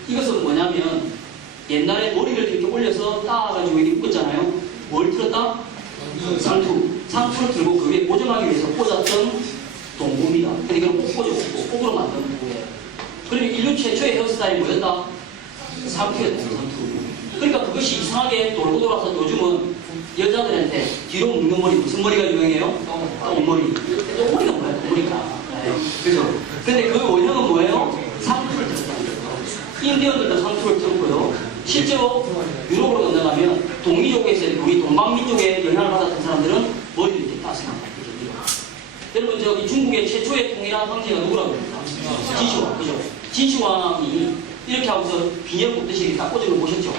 이것은 뭐냐면 옛날에 머리를 이렇게 올려서 따가지고 이렇게 묶었잖아요. 뭘 틀었다? 상투. 상투를 들고 그 위에 고정하기 위해서 꽂았던 동구입니다. 근데 이걸 꼭 꽂았고 꼭으로 만든 동구예요. 그러면 인류 최초의 헤어스타일이 뭐였다? 상투였다. 상투. 그러니까 그것이 이상하게 돌고 돌아서 요즘은 여자들한테 뒤로 묶는 머리 무슨 머리가 유행해요? 똥머리. 똥머리가 뭐야? 똥머리가. 네. 그죠? 근데 그 원형은 뭐예요? 상투를 들었다는 거예요. 인디언들도 상투를 들었고요. 실제로 유럽으로 건너가면 동미족에서 우리 동방민족에 영향을 받았던 사람들은 머리를 이렇게 따서 여러분 저기 중국의 최초의 통일한 황제가 누구라고 합니까? 진시황. 그죠? 진시황이 이렇게 하면서 비녀 꽂듯이 이렇게 딱 꽂은 걸 보셨죠?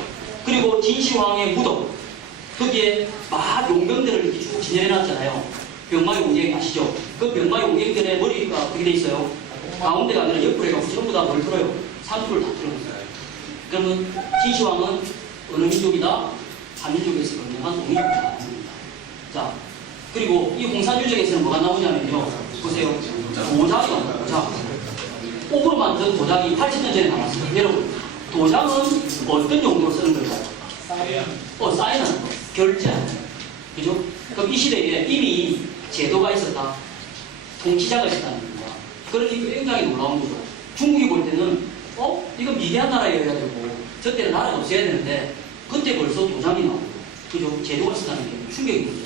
그리고 진시황의 무덤 거기에 막 용병들을 이렇게 쭉 진열해놨잖아요. 병마의 용객 아시죠? 그 병마의 용객들의 머리가 그렇게 돼 있어요. 가운데가 아니라 옆으로 해가지고 전부 다 뭘 들어요? 상투를 다 들어있어요. 그러면 진시황은 어느 민족이다? 한민족에서 건너간 동민족이다. 자, 그리고 이 홍산유적에서는 뭐가 나오냐면요. 보세요. 도장이 나와요. 도장. 옥으로 만든 도장이 80년 전에 나왔어요. 여러분, 도장은 어떤 용도로 쓰는 걸까요? 사인하는 거. 결제하는 거. 그죠? 그럼 이 시대에 이미 제도가 있었다. 통치자가 있었다는 겁니다. 그러니 굉장히 놀라운 거죠. 중국이 볼 때는 이거 미개한 나라여야 되고 저 때는 나라가 없어야 되는데 그때 벌써 도장이 나오고 그죠? 제도가 있었다는 게 충격인 거죠.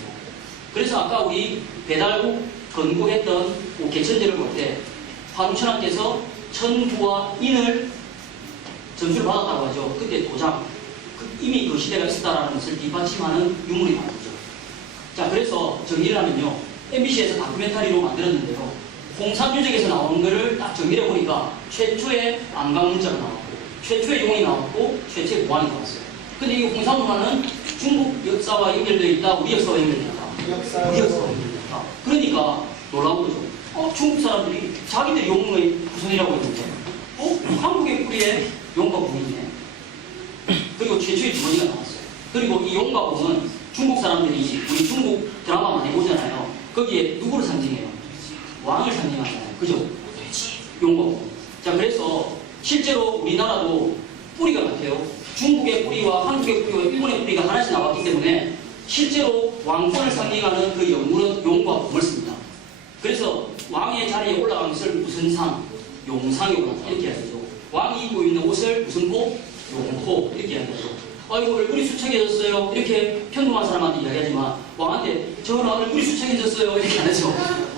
그래서 아까 우리 배달국 건국했던 개천제를 볼 때 황천하께서 천부와 인을 전수를 받았다고 하죠. 그때 도장 이미 그 시대가 있었다는 것을 뒷받침하는 유물이 나오죠. 자, 그래서 정리를 하면요. MBC에서 다큐멘터리로 만들었는데요. 홍산유적에서 나온 거를 딱 정리해 보니까 최초의 안강문자가 나왔고 최초의 용이 나왔고 최초의 무안이 나왔어요. 근데 이 홍산문화는 중국 역사와 연결되어 있다, 우리 역사와 연결되어 있다. 우리 역사와 연결되어 있다. 그러니까 놀라운 거죠. 중국 사람들이 자기들이 용의 구성이라고 했는데 한국의 뿌리에 용과 봉이 있네. 그리고 최초의 주머니가 나왔어요. 그리고 이 용과 봉은 중국 사람들이 우리 중국 드라마 많이 보잖아요. 거기에 누구를 상징해요? 왕을 상징하잖아요. 그죠? 용과 봉. 자, 그래서 실제로 우리나라도 뿌리가 같아요. 중국의 뿌리와 한국의 뿌리와 일본의 뿌리가 하나씩 나왔기 때문에 실제로 왕권을 상징하는 그 영물은 용과 봉을 씁니다. 그래서 왕의 자리에 올라간 것을 무슨 상? 용상이 올라간다. 이렇게 이야기하죠. 왕이 입고 있는 옷을 무슨 코? 용코. 이렇게 이야기하죠. 아이고 얼굴이 수척해졌어요. 이렇게 평범한 사람한테 이야기하지만 왕한테 저는 얼굴이 수척해졌어요. 이렇게 안 하죠.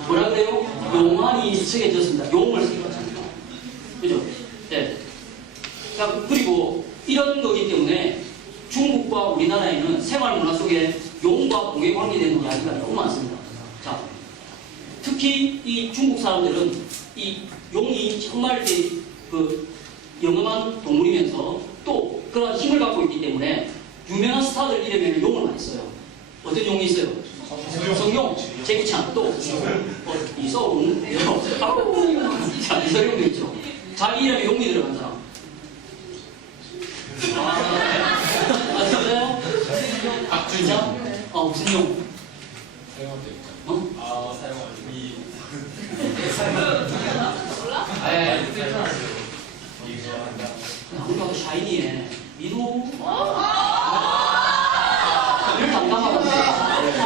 뭐라 그래요? 용환이 수척해졌습니다. 용을 쓰겠습니다. 그죠? 네. 자, 그리고 이런 거기 때문에 중국과 우리나라에는 생활 문화 속에 용과 봉에 관계되는 이야기가 너무 많습니다. 자, 특히 이 중국 사람들은 이 용이 정말 그 영험한 동물이면서 또 그런 힘을 갖고 있기 때문에 유명한 스타들 이름에는 용을 많이 써요. 어떤 용이 있어요? 성용, 제기찬, 또 이서웅, 자, 이서룡도 있죠. 자기 이름에 용이 들어간 사람. 진짜요? 진짜? 무슨 용? 우리가 샤이니에 민호 늘 담당하고 이거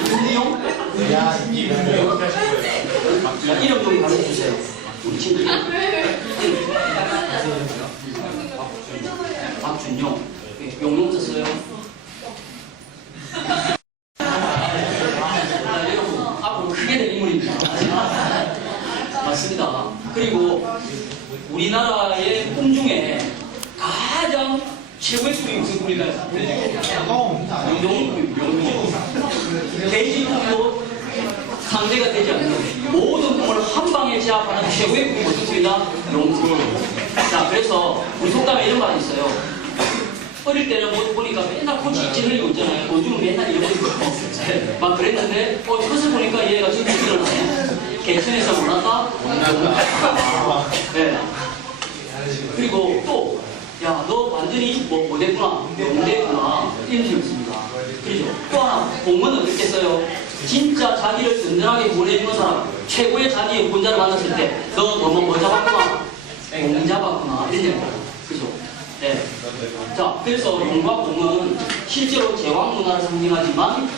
무슨 용? 이름 좀 가르쳐주세요. 우리 친구 박준용. 용용 썼어요. 앞으로 크게 된 인물입니다. 맞습니다. 그리고 우리나라의 꿈 중에 가장 최고의 꿈이 무슨 꿈인가요? 용용. 돼지 꿈도 상대가 되지 않는 모든 꿈을 한 방에 제압하는 최고의 꿈이 무슨 꿈이다? 용꿈. 자, 그래서 우리 속담에 이런 말이 있어요. 어릴 때는 뭐 보니까 맨날 코치 입질 흘리고 있잖아요. 요즘은 맨날 잃어버리고 막 그랬는데 그것을 보니까 얘가 지금 일어나네. 개천에서 몰랐다? 네. 그리고 또 야, 너 완전히 뭐 됐구나. 용됐구나. 이런 식으로 씁니다. 그렇죠? 또 하나, 공은 어떻게 써요? 진짜 자기를 든든하게 보내주는 사람, 최고의 자기의 본자를 만났을 때, 너 뭐 잡았구나? 공 잡았구나. 이런 얘기예요. 그죠? 네. 자, 그래서 용과 공은 실제로 제왕 문화를 상징하지만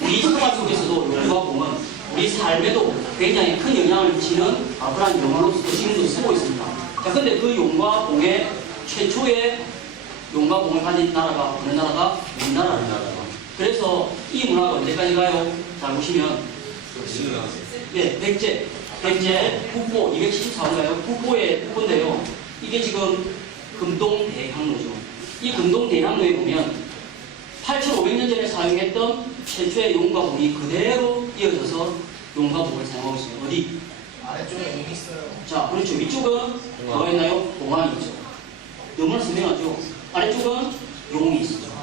우리 생활 속에서도 용과 공은 우리 삶에도 굉장히 큰 영향을 미치는 그런 용어로서 지금도 쓰고 있습니다. 자, 근데 그 용과 공의 최초의 용과 공을 가진 나라가 어느 나라가? 우리나라입니다. 그래서 이 문화가 언제까지 가요? 잘 보시면 네, 백제 국보 214호인가요? 국보인데요. 이게 지금 금동대항로죠. 이 금동대항로에 보면 8,500년 전에 사용했던 최초의 용과 공이 그대로 이어져서 용과 공을 사용하고 있습니다. 어디? 아래쪽에 용 있어요. 자, 그렇죠. 위쪽은 뭐가 있나요? 공항이 있죠. 너무나 선명하죠. 아래쪽은 용이 있어요.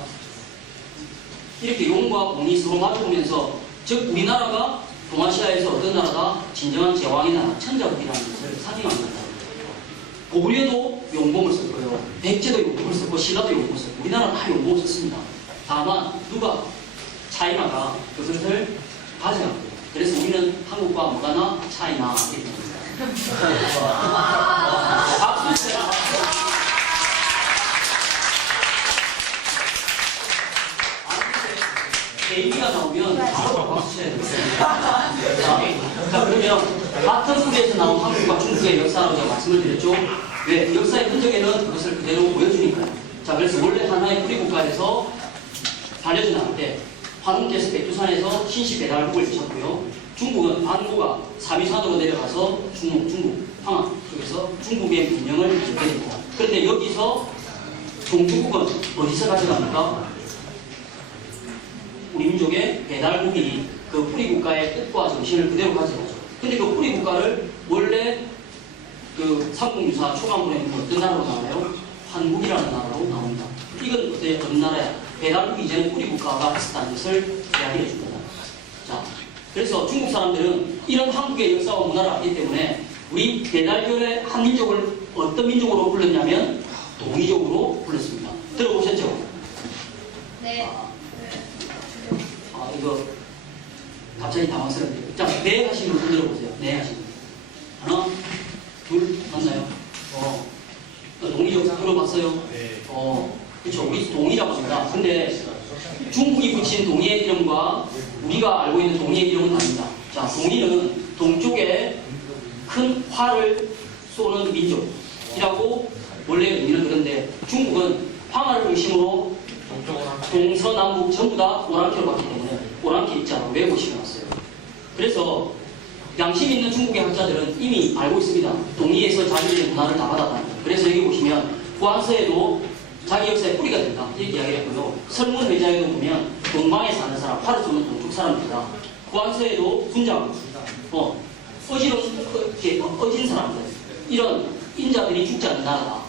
이렇게 용과 공이 서로 맞춰보면서, 즉 우리나라가 동아시아에서 어떤 나라다? 진정한 제왕의 나라, 천자국이라는 것을 상징합니다. 고구려도 용공을 썼고요. 백제도 용공을 썼고, 신라도 용공을 썼고, 우리나라는 다 용공을 썼습니다. 다만 누가? 차이나가 그것을 가져갔고요. 그래서 우리는 한국과 뭐가 나? 차이나 이렇게 됩니다. 박수 주세요. 개인기가 나오면 바로 박수 쳐야 돼요. 자, 그러면 같은 국에서 나온 한국과 중국의 역사라고 제가 말씀을 드렸죠. 왜? 역사의 흔적에는 그것을 그대로 보여주니까요. 자, 그래서 원래 하나의 뿌리국가에서 발려져 나올 때 황후께서 백두산에서 신시 배달국을 드셨고요. 중국은 반고가 사미산으로 내려가서 중국 황하 쪽에서 중국의 민영을 받게 됩니다. 그런데 여기서 동주국은 어디서 가져갑니까? 우리 민족의 배달국이 그 뿌리국가의 뜻과 정신을 그대로 가져가죠. 근데 그 뿌리국가를 원래 그 삼국유사 초강문에 있는 어떤 나라로 나와요? 한국이라는 나라로 나옵니다. 이건 어떤 나라야? 배달국 이전에 뿌리국가가 있었다는 것을 이야기해 줍니다. 자, 그래서 중국 사람들은 이런 한국의 역사와 문화를 알기 때문에 우리 배달결의 한민족을 어떤 민족으로 불렀냐면 동이족으로 불렀습니다. 들어보셨죠? 네. 이거 갑자기 당황스럽네요. 자, 네 하시는 분 들어보세요. 네 하시는 분. 하나, 둘, 맞나요? 동이족 들어봤어요? 네. 그렇죠. 우리 동이라고 합니다. 근데 중국이 붙인 동이의 이름과 우리가 알고 있는 동이의 이름은 아닙니다. 자, 동이는 동쪽에 큰 활을 쏘는 민족이라고 원래 의미는 그런데 중국은 황하를 중심으로 동서남북 전부 다 오랑캐로 봤기 때문에 오랑캐 있잖아. 외고시켜 놨어요. 그래서 양심 있는 중국의 학자들은 이미 알고 있습니다. 동이에서 자기들의 문화를 다 받았다는 거예요. 그래서 여기 보시면 후한서에도 자기 역사의 뿌리가 된다 이렇게 이야기를 했고요. 설문회자에도 보면 동방에 사는 사람, 활을 쏘는 동쪽 사람들이다. 후한서에도 군장, 어진 사람들, 이런 인자들이 죽지 않는 나라다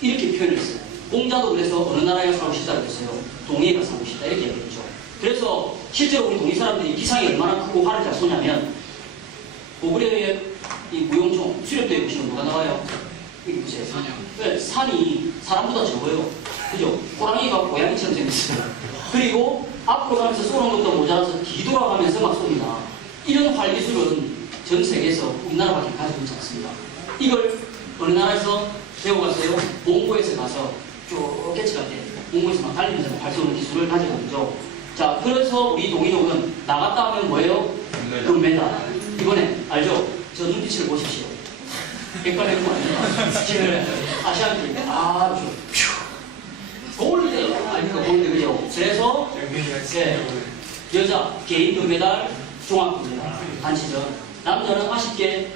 이렇게 표현을 했어요. 공자도 그래서 어느 나라에 살고 싶다 그랬어요. 동해에 살고 싶다 이렇게 얘기했죠. 그래서 실제로 우리 동해 사람들이 기상이 얼마나 크고 활을 잘 쏘냐면 고구려의 이 무용총 수렵도에 보시면 뭐가 나와요? 여기 보세요. 네, 산이 사람보다 적어요. 그죠? 호랑이가 고양이처럼 생겼어요. 그리고 앞으로 가면서 쏘는 것도 모자라서 뒤돌아가면서 막 쏩니다. 이런 활기술은 전 세계에서 우리나라밖에 가지고 있지 않습니다. 이걸 어느 나라에서 배워갔어요? 몽고에서 가서 쭉 깨치갈 때 몽고에서 막 달리면서 활 쏘는 기술을 가지고 있죠. 자, 그래서 우리 동이족은 나갔다 하면 뭐예요? 금메달. 이번에 알죠? 저 눈빛을 보십시오. 헷갈리는 거 아닙니까? 지금 아시안게임 골드 아닙니까? 골드 그죠? 그래서 여자 개인 금메달, 종합 금메달 단체전. 남자는 아쉽게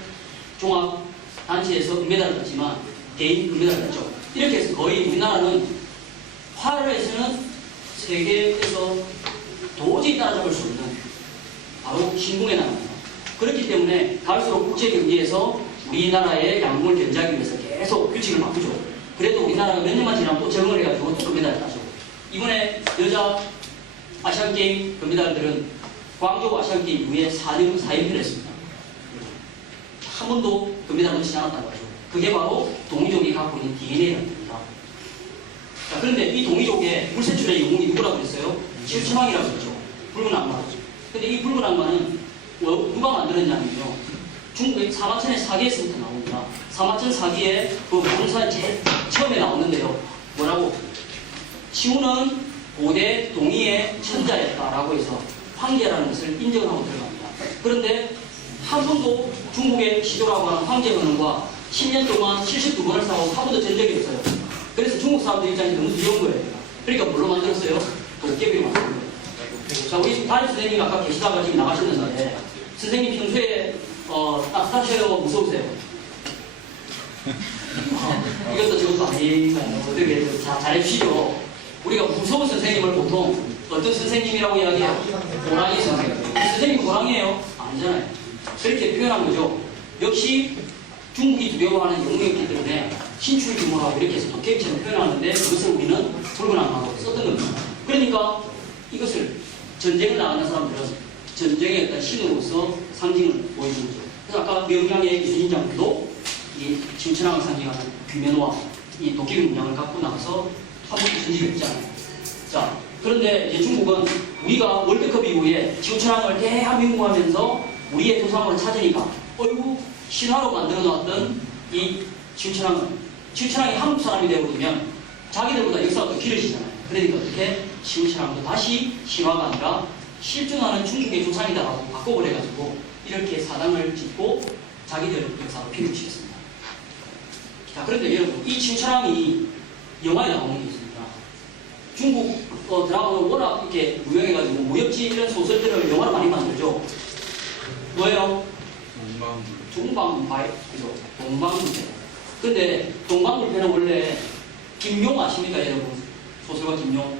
종합 단체에서 금메달을 땄지만 개인 금메달을 땄죠. 이렇게 해서 거의 우리나라는 활에서는 세계에서 도저히 따라잡을 수 없는 바로 신궁의 나라입니다. 그렇기 때문에 갈수록 국제 경기에서 우리나라의 양궁을 견제하기 위해서 계속 규칙을 바꾸죠. 그래도 우리나라가 몇 년만 지나면 또 적응을 해가지고 또 금메달을 따죠. 이번에 여자 아시안게임 금메달들은 광저우 아시안게임 이후에 4연패를 했습니다. 한 번도 금메달을 놓치지 않았다고 하죠. 그게 바로 동이족이 갖고 있는 DNA라는 겁니다. 자, 그런데 이 동이족의 물세출의 영웅이 누구라고 했어요? 칠천왕이라고 했죠. 붉은 악마. 근데 이 붉은 악마는 누가 만들었냐면요. 중국의 사마천의 사기에서부터 나옵니다. 사마천 사기에 그 공사에 제일 처음에 나오는데요. 뭐라고? 시우는 고대 동의의 천자였다라고 해서 황제라는 것을 인정하고 들어갑니다. 그런데 한 번도 중국의 시조라고 하는 황제 헌원과 10년 동안 72번을 싸우고 한 번도 전 적이 없어요. 그래서 중국 사람들 입장에서 너무 두려운 거예요. 그러니까 뭘로 만들었어요? 도깨비로 만든 거예요. 자, 우리 담임 선생님 아까 계시다가 지금 나가셨는데 선생님 평소에 따뜻하셔요? 무서우세요? 이것도 저것도 아니니까요. 어떻게 잘해주시죠. 우리가 무서운 선생님을 보통 어떤 선생님이라고 이야기해요? 호랑이 선생님. 선생님이 호랑이에요? 아니잖아요. 그렇게 표현한 거죠. 역시 중국이 두려워하는 영웅이었기 때문에 신출 규모라고 이렇게 해서 도깨비처럼 표현하는데 그것을 우리는 붉은 악마로 썼던 겁니다. 그러니까 이것을 전쟁을 나가는 사람들은 전쟁의 어떤 신으로서 상징을 보여주는 거죠. 그래서 아까 명량의 이순신 장군도 이 지우천왕을 상징하는 규면화 이 도깨비 문양을 갖고 나가서 한 번도 전직이 없잖아요. 자, 그런데 이제 중국은 우리가 월드컵 이후에 지우천왕을 대한민국 하면서 우리의 조상을 찾으니까 어이구 신화로 만들어 놓았던 이 지우천왕이 한국 사람이 되어버리면 자기들보다 역사가 더 길어지잖아요. 그러니까 어떻게 지우천왕도 다시 신화가 아니라 실존하는 중국의 조상이다라고 바꿔버려가지고 이렇게 사당을 짓고 자기들 역사를 피우시겠습니다. 자, 그런데 여러분 이 지우천왕이 영화에 나오는 게 있습니다. 중국 드라마는 워낙 이렇게 유명해가지고 무협지 이런 소설들을 영화로 많이 만들죠. 뭐예요? 동방불패. 그죠? 동방불패. 근데 동방불패는 원래 김용 아십니까, 여러분? 소설가 김용.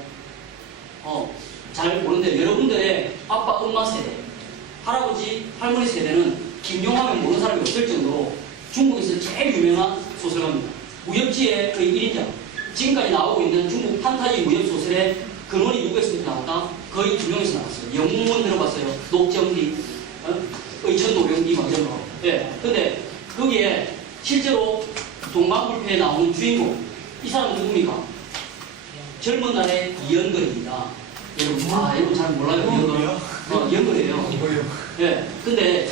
잘 모르는데 여러분들의 아빠, 엄마 세대, 할아버지, 할머니 세대는 김용하면 모르는 사람이 없을 정도로 중국에서 제일 유명한 소설가입니다. 무협지의 거의 1인자. 지금까지 나오고 있는 중국 판타지 무협 소설의 근원이 누구에서 나왔다? 거의 김용에서 나왔어요. 영문 들어봤어요. 녹정리, 의천노령기 완전으로. 예. 근데 거기에 실제로 동방불패에 나오는 주인공, 이 사람은 누굽니까? 젊은 날의 이연걸입니다. 여러분 잘 몰라요. 이연걸이에요. 예. 근데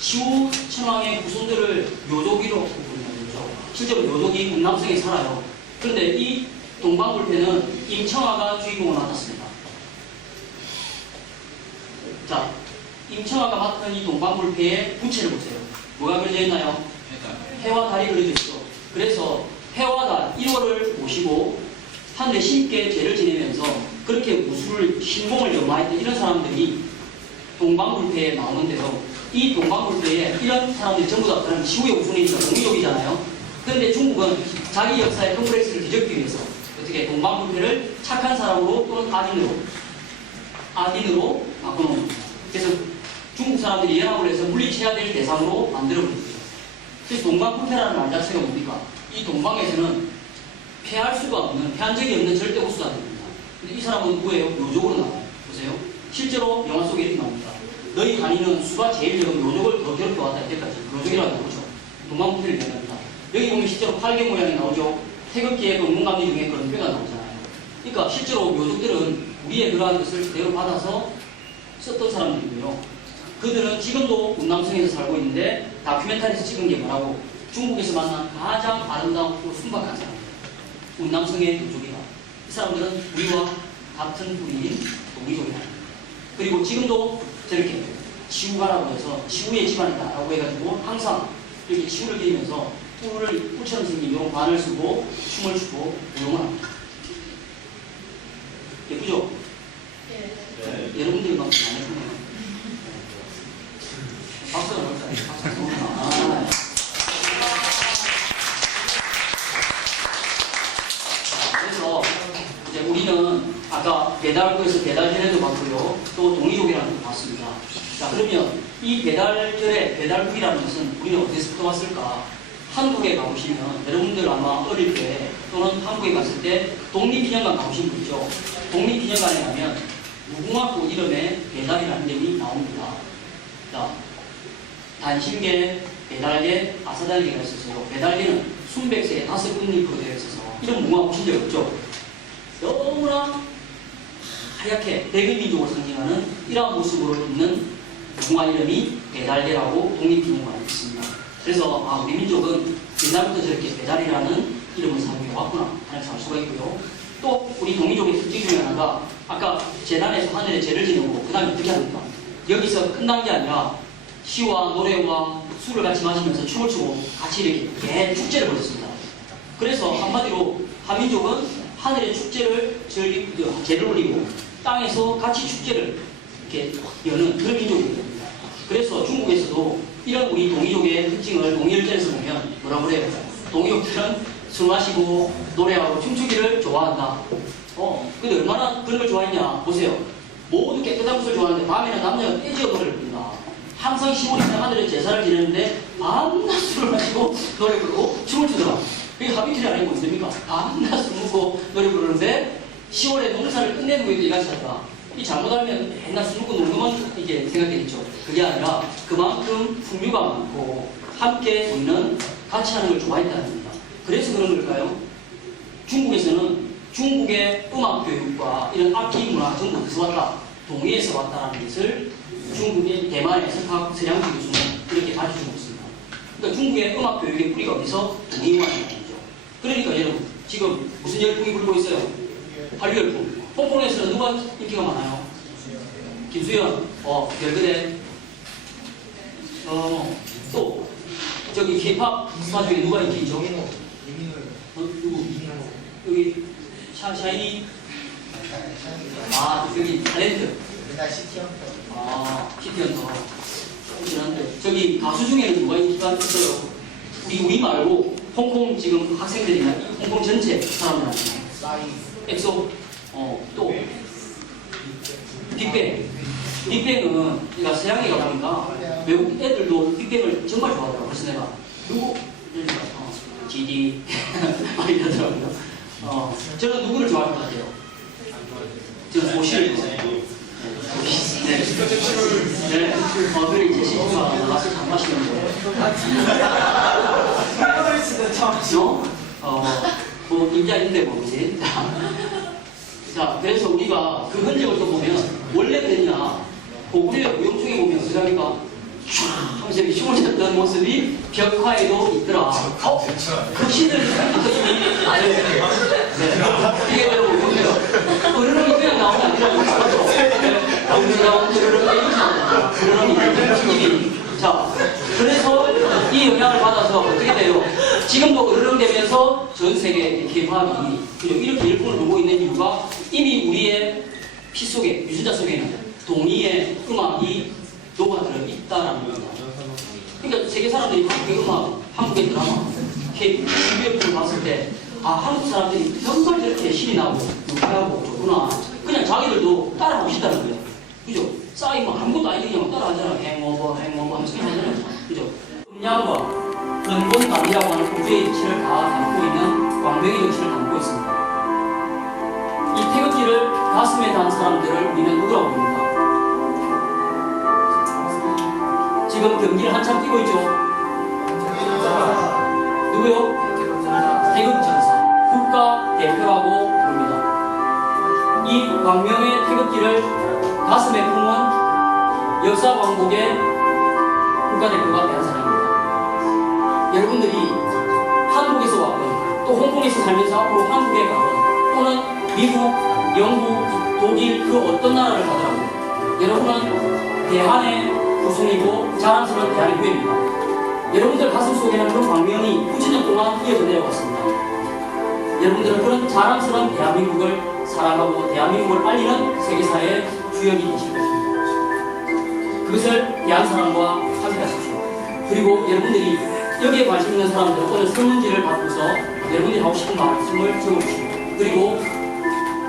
지우천왕의 후손들을 요족이로 부르죠. 실제로 요족이 운남성에 살아요. 그런데 이 동방불패는 임청아가 주인공을 맡았습니다. 자, 임청아가 맡은 이 동방불패의 부채를 보세요. 뭐가 그려져 있나요? 해와 달이 그려져 있죠. 그래서 해와 달 1월을 모시고 하늘에 신께 죄를 지내면서 그렇게 무술을 신공을 연마했던 이런 사람들이 동방불패에 나오는데요. 이 동방불패에 이런 사람들이 전부 다 그런 지구의 우선이니까 동이족이잖아요. 그런데 중국은 자기 역사의 컴플렉스를 뒤덮기 위해서 어떻게 동방불패를 착한 사람으로 또는 아딘으로 바꿔놓은 겁니다. 그래서 중국 사람들이 연합을 해서 물리쳐야 될 대상으로 만들어버립니다. 그래서 동방불패라는 말 자체가 뭡니까? 이 동방에서는 패할 수가 없는, 패한 적이 없는 절대 우수가 됩니다. 근데 이 사람은 누구예요? 요족으로 나와요. 보세요. 실제로 영화 속에 이렇게 나옵니다. 너희 간이는 수가 제일 적은 요족을 더 괴롭혀왔다 이때까지. 요족이라고 나오죠. 동방불패를 얘기합니다. 여기 보면 실제로 팔개 모양이 나오죠. 태극기의 그 문감리 중에 그런 표가 나오잖아요. 그러니까 실제로 요족들은 우리의 그러한 것을 그대로 받아서 썼던 사람들이고요. 그들은 지금도 운남성에서 살고 있는데 다큐멘터리에서 찍은 게 뭐라고? 중국에서 만난 가장 아름다웠고 순박한 사람. 운남성의 요족이다. 이 사람들은 우리와 같은 뿌리인 동이족이다. 그리고 지금도 저렇게 지우가라고 해서 지우의 집안이다라고 해가지고 항상 이렇게 지우를 그리면서 뿔처럼 생긴 이런 관을 쓰고 춤을 추고 무용을 합니다. 예쁘죠? 네. 여러분들이 막 많이 보네요. 박수가 나올까요? 그래서 이제 우리는 아까 배달구에서 배달전에도 봤고요. 또 동이족이라는 것도 봤습니다. 자, 그러면 이 배달절에 배달국이라는 것은 우리는 어디서부터 왔을까? 한국에 가보시면 여러분들 아마 어릴 때 또는 한국에 갔을 때 독립기념관 가보신 분 있죠? 독립기념관에 가면 무궁화꽃 이름의 배달이라는 점이 나옵니다. 자, 단신계, 배달계, 아사달계가 있어서요. 배달계는 순백색의 5 꽃잎으로 되어 있어서 이런 무궁화 보신 적 없죠? 너무나 하얗게 백일민족을 상징하는 이러한 모습으로 있는 무궁화 이름이 배달개라고 독립기념관에 있습니다. 그래서 우리 민족은 옛날부터 저렇게 배달이라는 이름을 사용해 왔구나 하는 걸 알 수가 있고요. 또 우리 동민족의 특징 중에 하나가 아까 제단에서 하늘에 제를 지내고 그 다음에 어떻게 합니까? 여기서 끝난 게 아니라 시와 노래와 술을 같이 마시면서 춤을 추고 같이 이렇게 대축제를 벌였습니다. 그래서 한마디로 한민족은 하늘의 축제를 제를 올리고 땅에서 같이 축제를 이렇게 여는 그런 민족이 됩니다. 그래서 중국에서도 이런 우리 동이족의 특징을 동일절에서 보면 뭐라고 그래요? 동이족들은 술 마시고 노래하고 춤추기를 좋아한다. 근데 얼마나 그런 걸 좋아했냐? 보세요. 모두 깨끗한 것을 좋아하는데 밤에는 남녀가 떼지어 노래를 부른다. 항상 15일째 하늘에 제사를 지내는데 밤낮 술을 마시고 노래 부르고 춤을 추더라. 이게 하비킬이 아니고 있습니까? 밤낮 술 먹고 노래 부르는데 10월에 농사를 끝내는 거에도 이같이 한다. 이 잘못하면 맨날 술 먹고 노는 것만 이게 생각되겠죠. 그게 아니라 그만큼 풍류가 많고 함께 우리는 같이 하는 걸 좋아했다는 겁니다. 그래서 그런 걸까요? 중국에서는 중국의 음악 교육과 이런 악기 문화 전부 어디서 왔다? 동해에서 왔다는 것을 중국의 대만의 서양지 교수는 이렇게 가르쳐주고 있습니다. 그러니까 중국의 음악 교육의 뿌리가 어디서? 동해에 왔다는 거죠. 그러니까 여러분 지금 무슨 열풍이 불고 있어요? 한류 열풍. 홍콩에서는 누가 인기가 많아요? 김수현, 별그대. 또 저기 K-pop 스타 중에 누가 인기 있죠? 누구? 여기 샤이니. 여기 탤런트. 시티언터. 저기 가수 중에는 누가 인기가 있어요? 우리 말고 홍콩 지금 학생들이나 홍콩 전체 사람들 엑소. 또 빅뱅. 빅뱅은 우리가 서양에 가보니까 외국 애들도 빅뱅을 정말 좋아하더라고요. 그래서 내가 누구? GD 이러더라고요. 저는 누구를 좋아할 것 같아요? 저는 소시를 좋아해요. 네. 그래 이제 시부가 나가서 장 마시는데. 뭐 인자인데 뭐지? 자, 그래서 우리가 그 흔적을 또 보면 원래 그랬냐? 고구려 무용중에 보면 어쩌니까 촤 하면서 이렇게 춤을 췄던 모습이 벽화에도 있더라. 그 시들 이게 여러분 보세요. 으르렁이 그냥 나오는 게 아니라 으르렁이 자, 그래서 이 영향을 받아서 어떻게 돼요? 지금도 으르렁대면서 전 세계 K-팝이 이렇게 열풍을 불고 있는 이유가 이미 우리의 피 속에, 유전자 속에는 동의의 음악이 녹아들어 있다라는 겁니다. 그러니까 세계 사람들이 한국의 음악, 한국의 드라마, K-팝을 봤을 때 한국 사람들이 정말 저렇게 신이 나고 유쾌하고 좋구나. 그냥 자기들도 따라하고 싶다는 거예요. 그죠? 싸이면 아무것도 아니게 그냥 따라하잖아. 행오버 하면서 그냥 하잖아요. 그죠? 음양과 근본감이라고 하는 구조의 정신을 다 담고 있는 광명의 정신을 담고 있습니다. 이 태극기를 가슴에 단 사람들을 우리는 누구라고 부릅니다. 지금 경기를 한참 뛰고 있죠. 누구요? 태극전사. 국가 대표라고 부릅니다. 이 광명의 태극기를 가슴에 품은 역사 왕국의 국가대표가 된 사람입니다. 여러분들이 한국에서 왔건 또 홍콩에서 살면서 앞으로 한국에 가건 또는 미국, 영국, 독일 그 어떤 나라를 가더라도 여러분은 대한의 후손이고 자랑스러운 대한의 후예입니다. 여러분들 가슴 속에는 그 광명이 9천년 동안 이어져 내려왔습니다. 여러분들은 그런 자랑스러운 대한민국을 사랑하고 대한민국을 알리는 세계사의 주역이 되실 것입니다. 그것을 대한사람과 함께 하십시오. 그리고 여러분들이 여기에 관심 있는 사람들 오늘 설문지를 받고서 여러분들이 하고 싶은 말씀을 적어주시고 그리고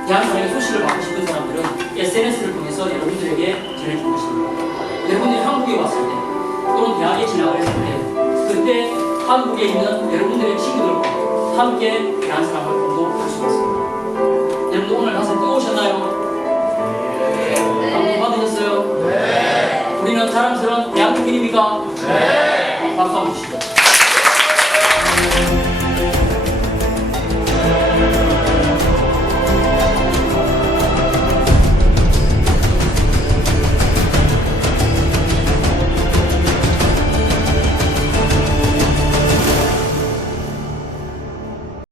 대한사람의 소식을 받고 싶은 사람들은 SNS를 통해서 여러분들에게 전해줄 것입니다. 여러분들이 한국에 왔을 때 또는 대학에 진학을 했을 때 그때 한국에 있는 여러분들의 친구들과 함께 대한사람을 공동할 수가 있습니다. 여러분들 오늘 가서 뜨거우셨나요? 감동 받으셨어요? 네. 우리는 자랑스러운 대한민국입니까? 네. 박수 한번 주시죠.